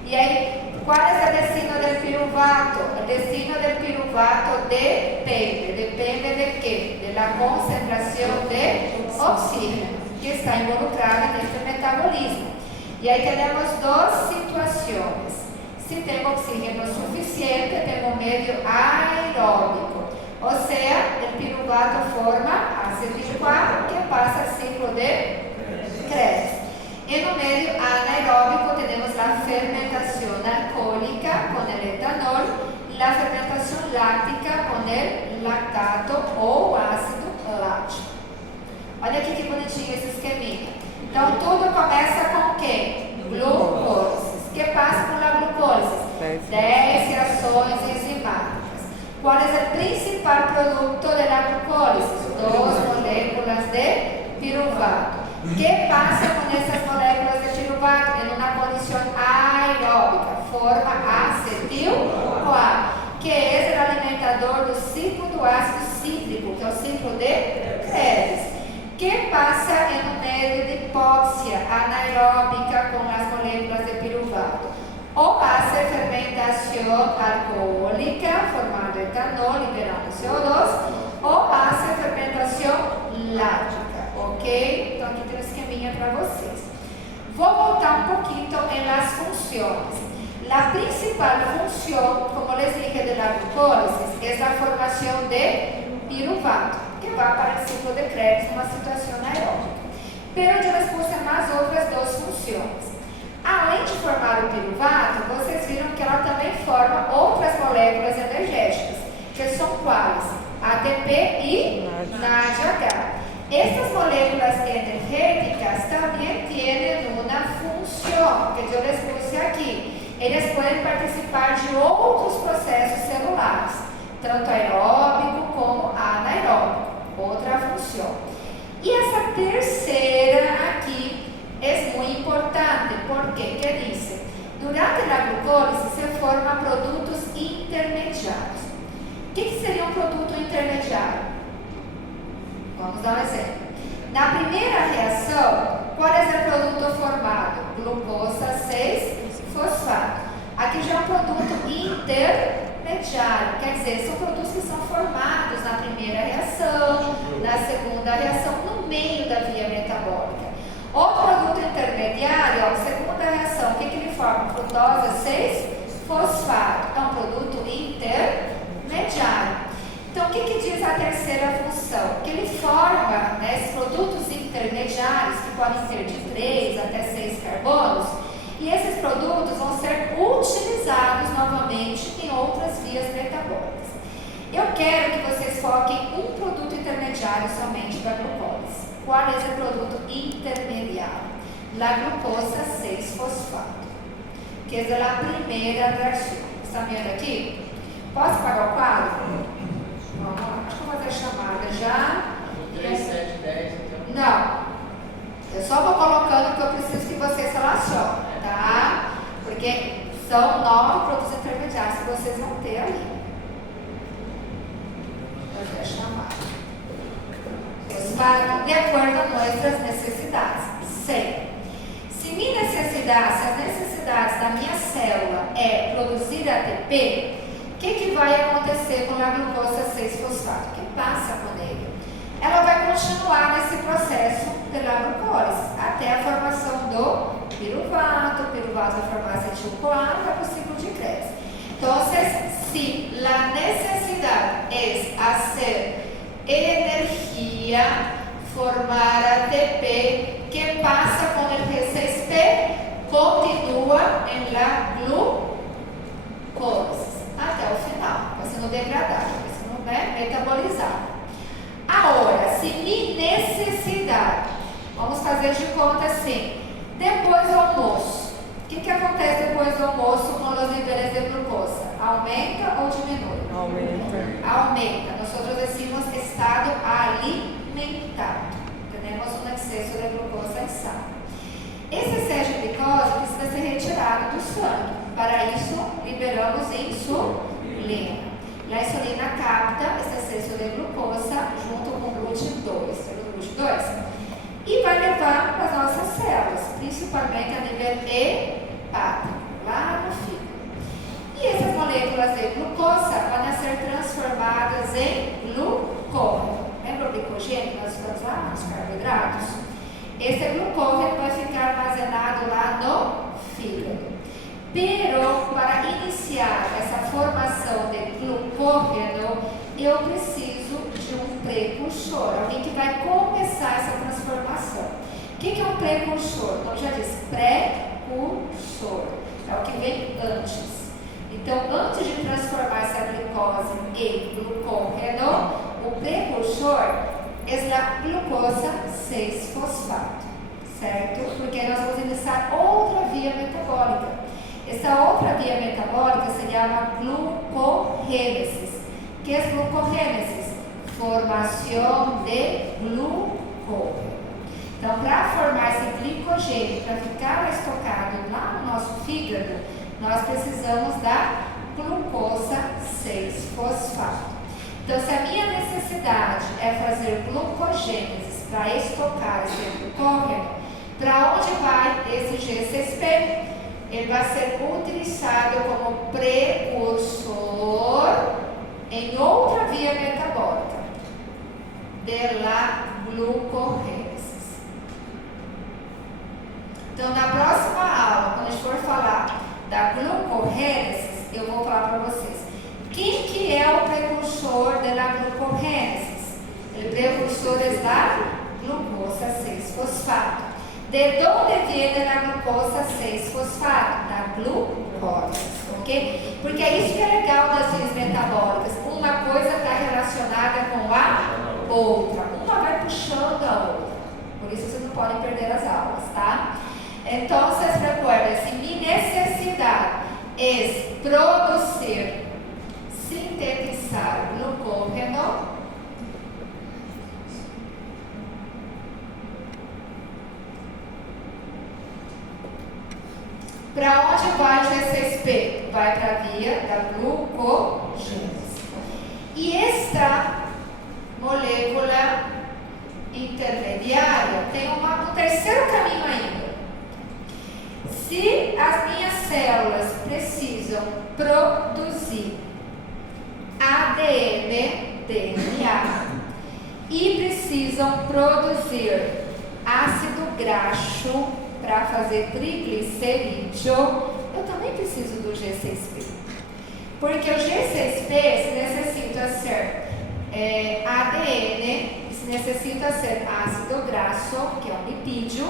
E aí, qual é a destino del piruvato? El destino del piruvato depende de quê? De la concentração de oxígeno que está involucrada neste metabolismo. E aí temos duas situações. Se tem oxígeno suficiente, temos meio aeróbico. Ou seja, o piruvato forma ACE24 que passa a ciclo de Krebs. E no meio anaeróbico temos a fermentação alcoólica com o etanol e a fermentação láctica com o lactato ou ácido lático. Olha aqui que bonitinho esse esqueminha. Então tudo começa com o quê? Glucose. O que passa com a glucose? 10 reações enzimáticas. Qual é o principal produto da glucose? 2 moléculas de piruvato. O que passa com essas moléculas de piruvato? Em uma condição aeróbica, forma acetil-CoA, que é o alimentador do ciclo do ácido cítrico, que é o ciclo de Krebs. O que passa em um meio de hipóxia anaeróbica com as moléculas de piruvato? Ou passa fermentação alcoólica, formando etanol, liberando CO2, ou passa fermentação láctica. Ok? Então aqui tem um esqueminha para vocês. Vou voltar um pouquinho em las funções. A principal função, como les dije, de la glucose é a formação de piruvato, que vai para o ciclo de Krebs numa situação anaeróbica. Pero eu les puse mais outras duas funções. Além de formar o piruvato, vocês viram que ela também forma outras moléculas energéticas, que são quais? ATP e NADH. Estas moléculas energéticas também têm uma função, que eu les puse aqui. Eles podem participar de outros processos celulares, tanto aeróbico como anaeróbico, outra função. E essa terceira aqui é muito importante, porque, que diz? Durante a glucose se formam produtos intermediários. O que seria um produto intermediário? Vamos dar um exemplo. Na primeira reação, qual é o produto formado? Glucosa 6-fosfato. Aqui já é um produto intermediário, quer dizer, são produtos que são formados na primeira reação, na segunda reação, no meio da via metabólica. Outro produto intermediário, a segunda reação, o que ele forma? Frutose 6-fosfato. É um produto intermediário. Então, o que diz a terceira função? Que ele forma, né, esses produtos intermediários, que podem ser de 3 até 6 carbonos, e esses produtos vão ser utilizados novamente em outras vias metabólicas. Eu quero que vocês foquem um produto intermediário somente da glucose. Qual é esse produto intermediário? La glucosa 6-fosfato, que é a primeira reação. Está vendo aqui? Posso apagar o quadro? Vamos lá, acho que eu vou fazer a chamada já. 3, 7, 10. Não, eu só vou colocando que eu preciso que vocês relacionem, tá? Porque são 9 produtos intermediários que vocês vão ter ali. Vou fazer a chamada. Eles param de acordo com nossas necessidades. Sempre. Se minha necessidade, se as necessidades da minha célula é produzir ATP, o que vai acontecer com a glucosa 6-fosfato? O que passa com ele? Ela vai continuar nesse processo pela glucose até a formação do piruvato. O piruvato vai formar acetil-CoA e vai para o ciclo de Krebs. Então, se a necessidade é fazer energia, formar ATP, que passa com o P6P, continua em la glucose até o final, vai sendo degradado, vai sendo, né, metabolizado. Agora, se minha necessidade, vamos fazer de conta assim, depois do almoço, o que acontece depois do almoço com os níveis de glucosa? Aumenta ou diminui? Aumenta. Aumenta. Nós decimos estado alimentado. Temos um excesso de glucosa em sangue. Esse excesso de glicose precisa ser retirado do sangue. Para isso, liberamos insulina. A insulina capta esse excesso de glucosa junto com o GLUT2. O GLUT2 e vai levar para as nossas células, principalmente a nível hepático, lá no fígado. E essas moléculas de glucosa podem ser transformadas em glucógeno. Lembra o glicogênio que nós estamos lá nos carboidratos? Esse glucógeno vai ficar armazenado lá no fígado. Pero, para iniciar essa formação de glucógeno, eu preciso de um precursor, alguém que vai começar essa transformação. O que é um precursor? Como já disse, precursor. É o que vem antes. Então, antes de transformar essa glicose em glucógeno, o precursor é a glucosa 6-fosfato, certo? Porque nós vamos iniciar outra via metabólica. Essa outra via metabólica se chama glucogênese. O que é glucogênese? Formação de glucógeno. Então, para formar esse glicogênio, para ficar estocado lá no nosso fígado, nós precisamos da glucosa 6-fosfato. Então, se a minha necessidade é fazer glucogênese para estocar esse glucógeno, para onde vai esse G6P? Ele vai ser utilizado como precursor em outra via metabólica, de la glucogênese. Então, na próxima aula, quando a gente for falar da glucogênese, eu vou falar para vocês. Quem que é o precursor da glucogênese? O precursor é da glucosa 6-fosfato. De onde vem a glucosa 6-fosfato? Da glucose, ok? Porque é isso que é legal das vias metabólicas. Uma coisa está relacionada com a outra. Uma vai puxando a outra. Por isso vocês não podem perder as aulas, tá? Então, vocês recordem, se minha necessidade é produzir, sintetizar glucógeno, para onde vai o G6P? Vai para a via da glucogênese. E esta molécula intermediária tem um terceiro caminho ainda. Se as minhas células precisam produzir ADN, DNA, e precisam produzir ácido graxo para fazer triglicerídeo, eu também preciso do G6P. Porque o G6P, se necessita ser ADN, se necessita ser ácido graxo, que é um lipídio,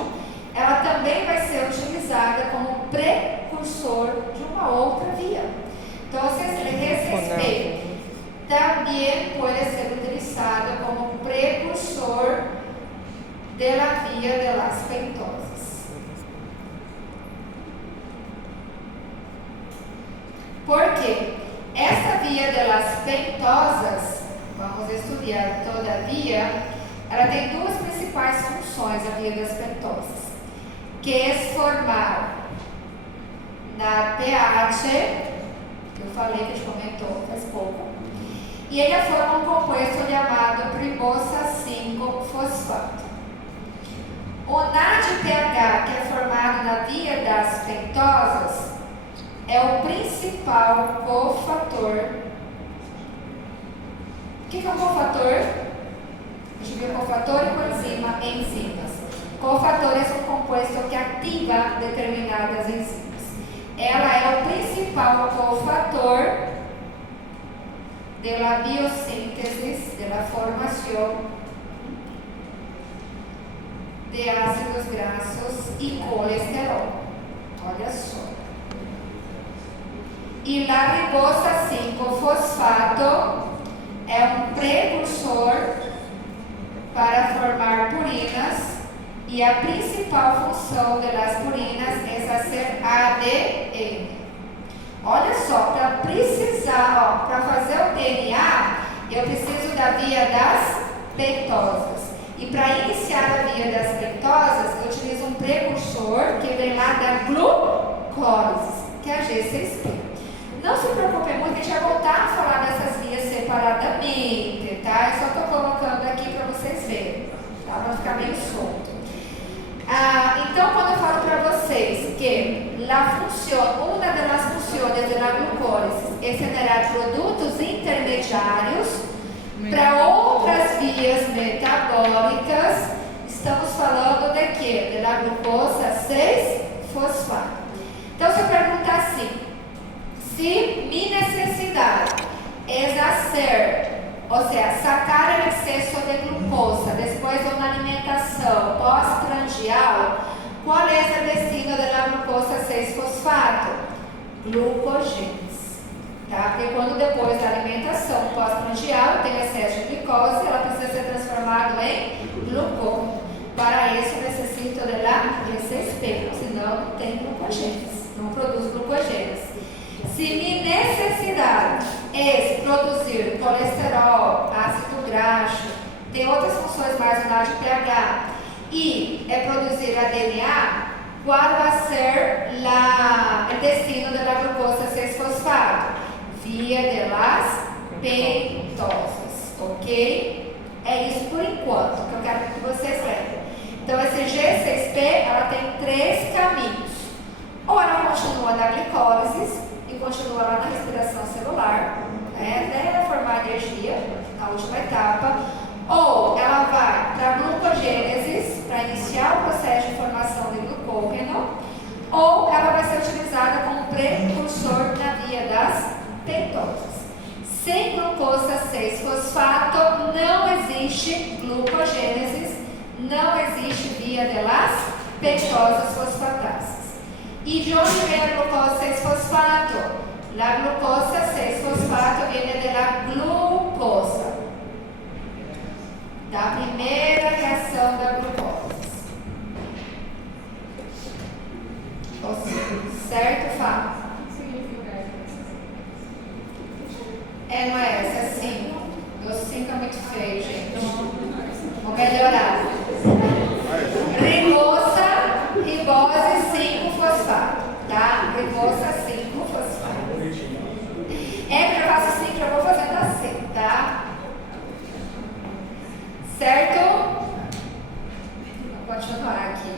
ela também vai ser utilizada como precursor de uma outra via. Então, o G6P também pode ser utilizado como precursor da via de las pentosas. Porque essa via de las pentosas, vamos estudar todavia, ela tem duas principais funções, a via das pentosas, que é formar na pH, que eu falei, que a gente comentou faz pouco, e ele forma um composto chamado primosa 5-fosfato. O NADPH, que é formado na via das pentosas, é o principal cofator. O que é um cofator? A gente viu cofator e coenzima, enzimas. Cofator é um composto que ativa determinadas enzimas. Ela é o principal cofator da biossíntese, da formação de ácidos graxos e colesterol. Olha só. E la ribosa 5-fosfato é um precursor para formar purinas e a principal função das purinas é fazer ADN. Olha só, para precisar, para fazer o DNA, eu preciso da via das pentosas. E para iniciar a via das pentosas, eu utilizo um precursor que vem lá da glucose, que é a G6P. Não se preocupe muito, a gente vai voltar a falar dessas vias separadamente, tá? Eu só estou colocando aqui para vocês verem, tá? Para ficar meio solto. Então, quando eu falo para vocês que uma das funções da glucólise é generar produtos intermediários para outras vias metabólicas, estamos falando de quê? Da glucosa 6-fosfato. Então, se eu perguntar assim, se minha necessidade é ou seja, sacar o excesso de glucosa depois de uma alimentação pós-prandial, qual é o destino da glucosa 6-fosfato? Glucogênese. Tá? Porque quando depois da alimentação pós-prandial tem excesso de glicose, ela precisa ser transformada em glucôgeno. Para isso necessito da GCSP, senão não tem glucogênese, não produz glucogênese. Se minha necessidade é produzir colesterol, ácido graxo, tem outras funções marginais de pH, e é produzir a DNA, qual vai ser o destino da glucosa 6-fosfato? Via de las pentosas, ok? É isso por enquanto que eu quero que vocês lembrem. Então, esse G6P, ela tem 3 caminhos. Ou ela continua na glicólise e continua lá na respiração celular, até formar energia na última etapa, ou ela vai para a glucogênese para iniciar o processo de formação de glucógeno, ou ela vai ser utilizada como precursor na via das pentosas. Sem glucosa 6-fosfato não existe glucogênese, não existe via de las pentosas fosfatasas. E de onde vem a glucosa 6-fosfato? A glucosa 6-fosfato vem da glucosa, da primeira reação da glucose. Certo, Fábio? O que significa isso? Não é essa, é 5. O 5 é muito feio, gente. Vou melhorar. Ribose 5-fosfato, tá? Ribose 5-fosfato. Que eu faço assim, que eu vou fazendo assim, tá? Certo? Vou continuar aqui.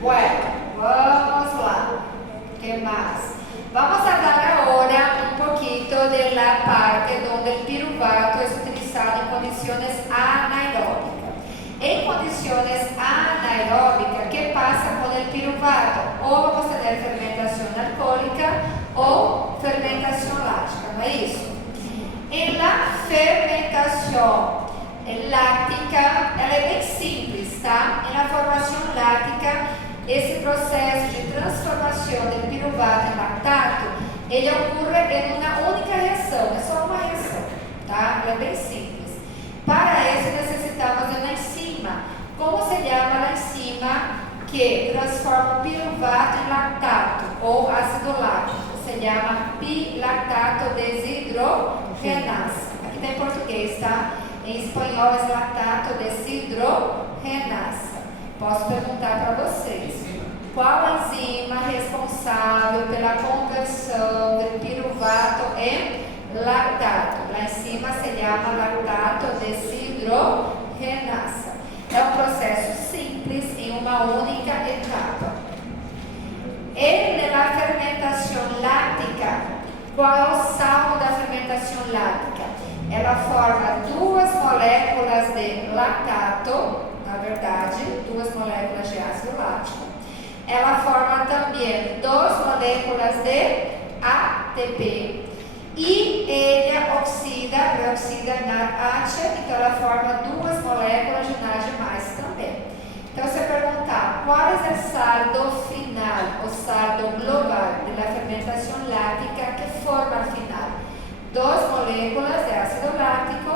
Bueno, vamos lá. O que mais? Vamos hablar ahora un poquito de la parte donde el piruvato es utilizado en condiciones anaeróbicas. En condiciones anaeróbicas, ¿qué pasa con el piruvato? O vamos a tener fermentación alcohólica o fermentación láctica, ¿no es eso? En la fermentación láctica, ela é bem simples, tá? En la formación láctica, esse processo de transformação do piruvato em lactato, ele ocorre em uma única reação, é só uma reação, tá? Ela é bem simples. Para isso necessitamos de uma enzima. Como se chama a enzima que transforma o piruvato em lactato ou ácido láctico? Se chama pilactato desidrogenase. Aqui está em português, tá? Em espanhol é lactato desidrogenase. Posso perguntar para vocês, qual a enzima responsável pela conversão do piruvato em lactato? A enzima se chama lactato desidrogenase. É um processo simples em uma única etapa. E na fermentação láctica, qual é o saldo da fermentação láctica? Ela forma 2 moléculas de lactato, na verdade, 2 moléculas de ácido lático. Ela forma também 2 moléculas de ATP. E ele reoxida NADH, então ela forma 2 moléculas de NADH+, também. Então, se eu perguntar qual é o saldo final, o saldo global da fermentação láctica que forma al final? 2 moléculas de ácido láctico,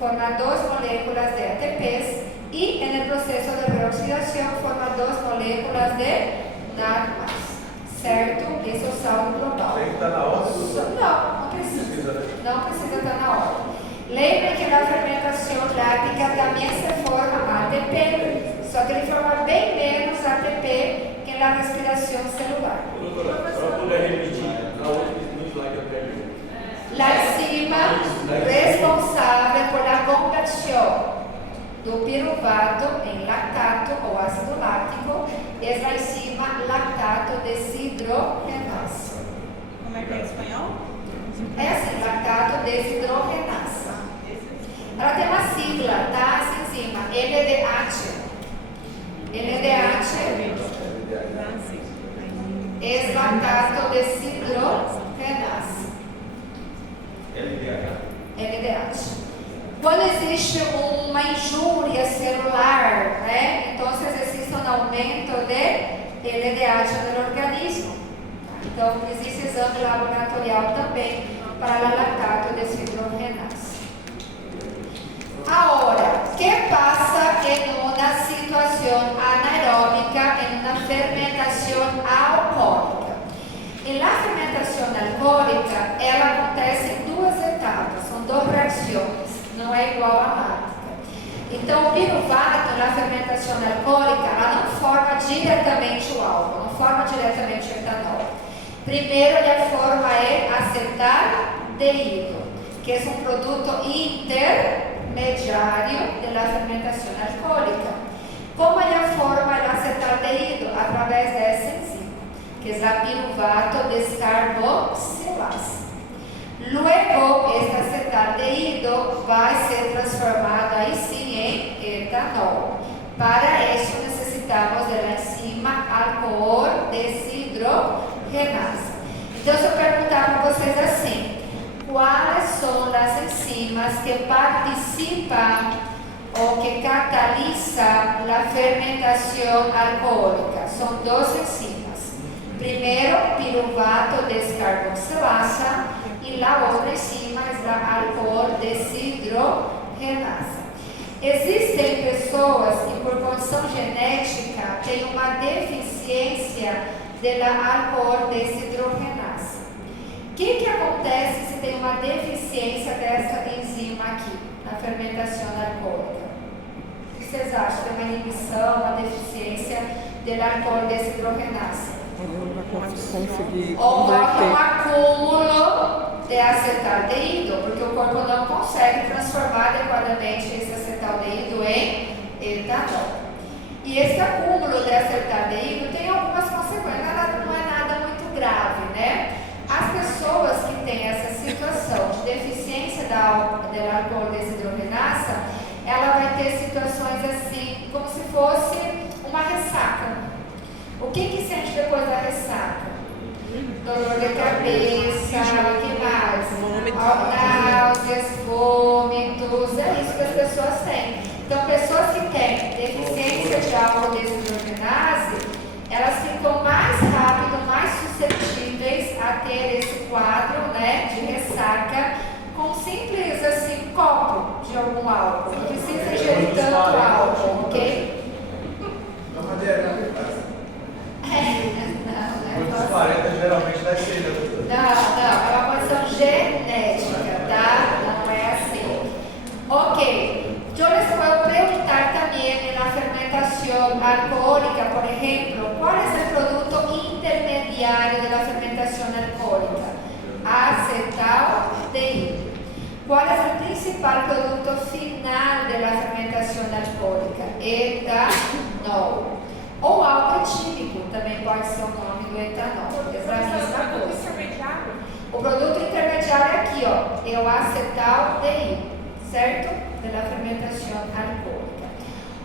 forma 2 moléculas de ATPs e, no processo de reoxidação, forma 2 moléculas de NADH+. Certo? Esse é o saldo global. Tem que estar na ordem? Não precisa. Não precisa estar na ordem. Lembre que na fermentação láctica também se forma ATP, só que ele forma bem menos ATP que na respiração celular. Doutora, para poder repetir, na outra slide eu pego. La enzima responsável por la conversión do piruvato em lactato ou ácido láctico, é la enzima lactato desidrogenasa. Como é que é em espanhol? É assim, lactato desidrogenasa. Ela tem uma sigla, tá? Essa enzima, LDH. LDH é lactato desidrogenasa. LDH. Quando existe uma injúria celular, né? Então existe um aumento de LDH no organismo. Então existe exame laboratorial também para lactato desidrogenasa. Ahora, ¿qué pasa en una situación anaeróbica, en una fermentación alcoólica? En la fermentación alcoólica, ela acontece em duas etapas, são duas reações, não é igual à láctica. Então, o piruvato, na fermentação alcoólica, ela não forma diretamente o álcool, não forma diretamente o etanol. Primeiro, a forma é acetaldeído, que é um produto intermediário da fermentação alcoólica. Como ela forma o acetaldeído? Através dessa enzima, que é a piruvato descarboxilasa. Luego, este acetaldeído vai ser transformado aí sim em etanol. Para isso, necessitamos da enzima alcohol desidrogenasa. Então, se eu perguntar para vocês assim, quais são as enzimas que participam ou que catalisam a fermentação alcoólica? São duas enzimas. Primeiro, piruvato descarboxilasa e a outra enzima é a alcohol desidrogenasa. Existem pessoas que, por condição genética, têm uma deficiência da alcohol desidrogenasa. O que acontece se tem uma deficiência dessa enzima aqui, na fermentação alcoólica? O que vocês acham? Tem uma inibição, uma deficiência da alcohol desidrogenasa? Ele não vai conseguir Ocorre um converter. acúmulo de acetaldeído, porque o corpo não consegue transformar adequadamente esse acetaldeído em etanol. E esse acúmulo de acetaldeído tem algumas consequências, não é nada muito grave, né? As pessoas que têm essa situação de deficiência da alcohol desidrogenasa, ela vai ter situações assim, como se fosse uma ressaca. O que sente depois da ressaca? Dolor de cabeça, o que mais? Náuseas, vômitos, é isso que as pessoas têm. Então, pessoas que têm deficiência de alcohol desidrogenase, elas ficam mais rápido, mais suscetíveis a ter esse quadro, né, de ressaca com simples, assim, copo de algum álcool. Não precisa ingerir tanto álcool, ok? Muitos 40 geralmente dá cheira, doutor. Não, é uma condição genética, tá? Não é assim. Ok. Yo les puedo preguntar también en la fermentación alcohólica, por ejemplo, ¿cuál es el producto intermediario de la fermentación alcohólica? Acetaldeído. ¿Cuál es el principal producto final de la fermentación alcohólica? Etanol. Ou álcool etílico, também pode ser o nome do etanol. É a mesma coisa. O produto intermediário é aqui, ó, é o acetaldeído, certo? Da fermentação alcoólica.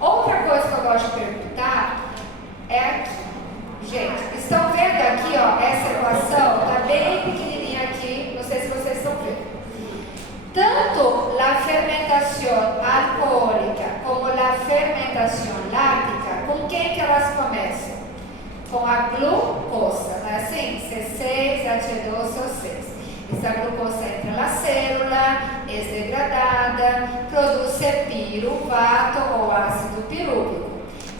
Outra coisa que eu gosto de perguntar é aqui. Gente, estão vendo aqui, ó, essa equação? Está bem pequenininha aqui, não sei se vocês estão vendo. Tanto a fermentação alcoólica como a fermentação láctica, com quem que elas começam? Com a glucosa, não é assim? C6H12O6. Essa glucosa entra na célula, é degradada, produz piruvato ou ácido pirúvico. O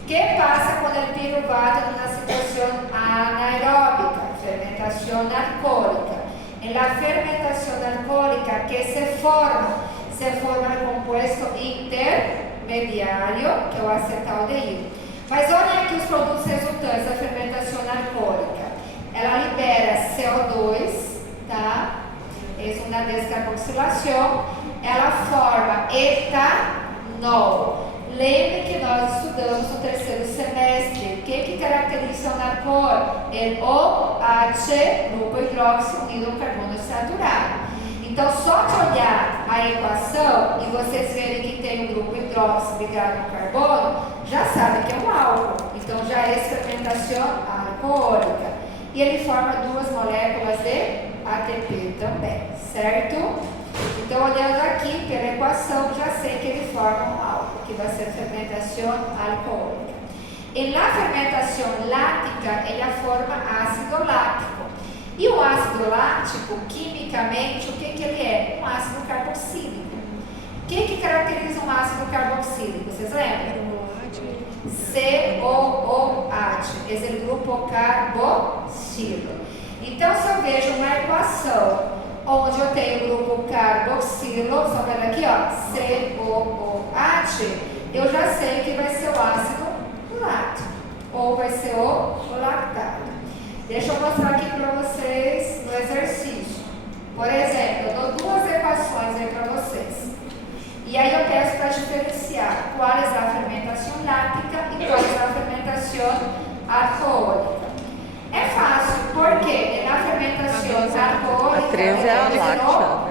que passa quando o piruvato na situação anaeróbica, fermentação alcoólica? En la fermentación alcohólica, que se forma el compuesto intermediário, que é o acetaldeído. Mas olhem aqui os produtos resultantes da fermentação alcoólica. Ela libera CO2, tá? É uma descarboxilação. Ela forma etanol. Lembre que nós estudamos no terceiro semestre. O que caracteriza o NADPOR? É OH, grupo hidróxido unido ao carbono saturado. Então, só de olhar a equação e vocês verem que tem um grupo hidróxido ligado ao carbono, já sabe que é um álcool. Então, já é fermentação alcoólica. E ele forma 2 moléculas de ATP também, certo? Então, olhando aqui pela equação, já sei que ele forma um álcool, que vai ser fermentação alcoólica. E na fermentação láctica, ele forma ácido lático. E o ácido lático, quimicamente, o que ele é? Um ácido carboxílico. O que caracteriza um ácido carboxílico? Vocês lembram? COOH, esse é o grupo carboxilo. Então, se eu vejo uma equação onde eu tenho o grupo carboxilo, só vendo aqui, ó, COOH, eu já sei que vai ser o ácido lático, ou vai ser o lactato. Deixa eu mostrar aqui para vocês no exercício. Por exemplo, eu dou 2 equações aí para vocês. E aí eu peço para diferenciar qual é a fermentação láctica e qual é a fermentação alcoólica. É fácil, porque na fermentação alcoólica, A 13 é a láctea, né?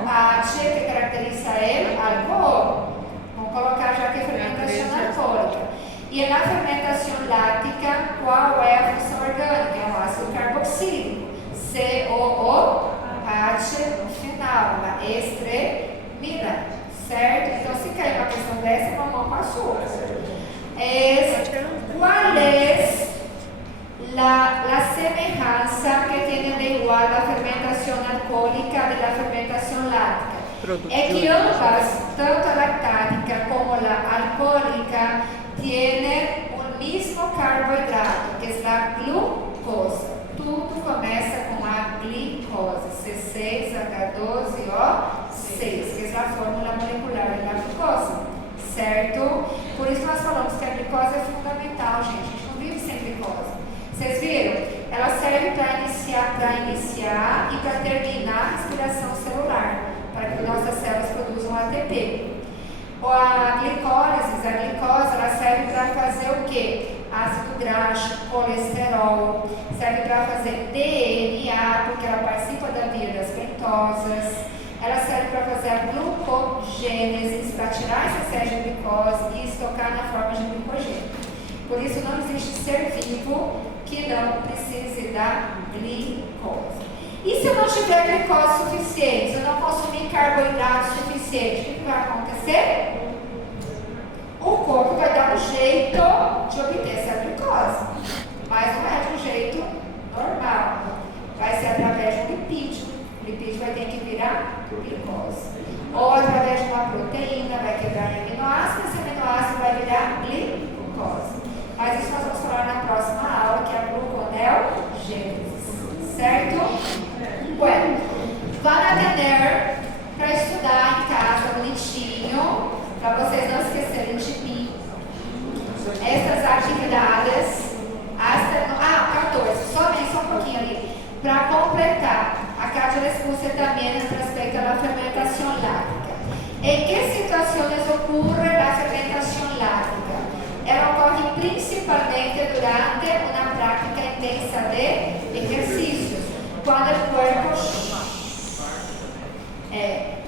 a H que caracteriza ele, álcool. Vamos colocar já que é fermentação alcoólica. E na fermentação láctica, qual é a função orgânica? É um ácido carboxílico. COOH no final, uma estremina. Certo? Então, se cair uma questão dessa, mamão passou. ¿Cuál es la semejanza que tienen de igual la fermentación alcohólica de la fermentación láctica? Es que ambas, tanto la lactática como la alcohólica, tienen un mismo carbohidrato, que es la glucosa. Tudo começa com a glicose, C6H12O6, que é a fórmula molecular da glucose, certo? Por isso nós falamos que a glicose é fundamental, gente. A gente não vive sem glicose. Vocês viram? Ela serve para iniciar e para terminar a respiração celular, para que nossas células produzam ATP. A glicose, ela serve para fazer o quê? Ácido graxo, colesterol, serve para fazer DNA, porque ela participa da via das pentosas. Ela serve para fazer a glucogênese, para tirar esse excesso de glicose e estocar na forma de glicogênio. Por isso, não existe ser vivo que não precise da glicose. E se eu não tiver glicose suficiente, se eu não consumir carboidrato suficiente, o que vai acontecer? O corpo vai dar um jeito de obter essa glicose, mas não é de um jeito normal. Vai ser através de um lipídio. O lipídio vai ter que virar glicose. Ou através de uma proteína, vai quebrar em aminoácido, esse aminoácido vai virar glicose. Mas isso nós vamos falar na próxima aula, que é a gluconeogênese. Certo? Bueno, van a tener para estudar em casa bonitinho, para vocês não esquecerem de mim. Essas atividades, 14, só um pouquinho ali. Para completar, acá yo les puse también respecto a la fermentación láctica. ¿En qué situaciones ocurre la fermentación láctica? Ela ocorre principalmente durante una práctica intensa de ejercicios, cuando el cuerpo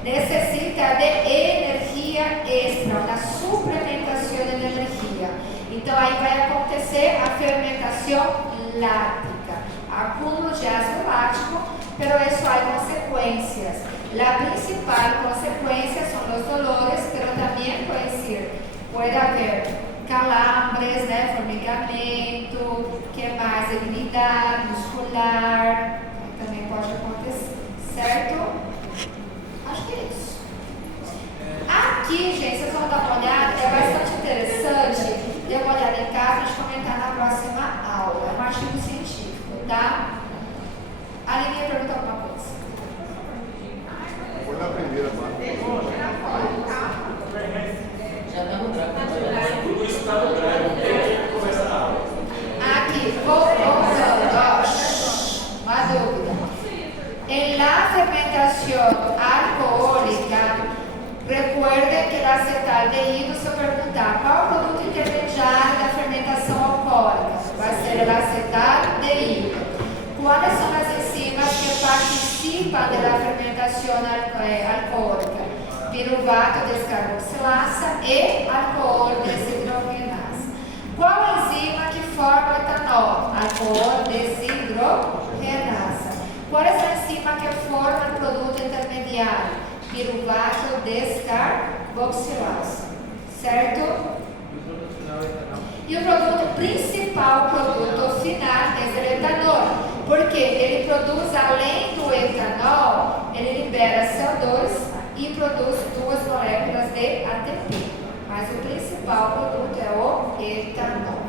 necessita de energia extra, uma suplementação de energia. Então, aí vai acontecer a fermentação láctica, acúmulo de ácido lático, pero isso há consequências. A principal consequência são os dolores, pero também pode haver calambres, formigamento, que mais? Debilidade muscular, também pode acontecer, certo? Acho que é isso. Aqui, gente, vocês vão dar uma olhada, é bastante interessante. Dê uma olhada em casa e a gente comentar na próxima aula. É um artigo científico, tá? A Aline ia perguntar alguma coisa. Foi na primeira, Tudo isso está no drive, não tem que começar na aula. Aqui, voltando, uma dúvida. En la fermentación alcohólica, Recuerde que o acetaldehído, se eu perguntar qual é o produto intermediário da fermentação alcoólica, vai ser o acetaldehído. Quais são as enzimas que participam da fermentação alcoólica? Piruvato descarboxilasa e alcool desidrogenase. Qual a enzima que forma o etanol? Alcool desidrogenase. Qual é a enzima que forma o produto intermediário? Piruvato descarboxilase. Certo? E o produto principal, o produto final, é o etanol. Porque ele produz, além do etanol, ele libera CO2 e produz 2 moléculas de ATP. Mas o principal produto é o etanol.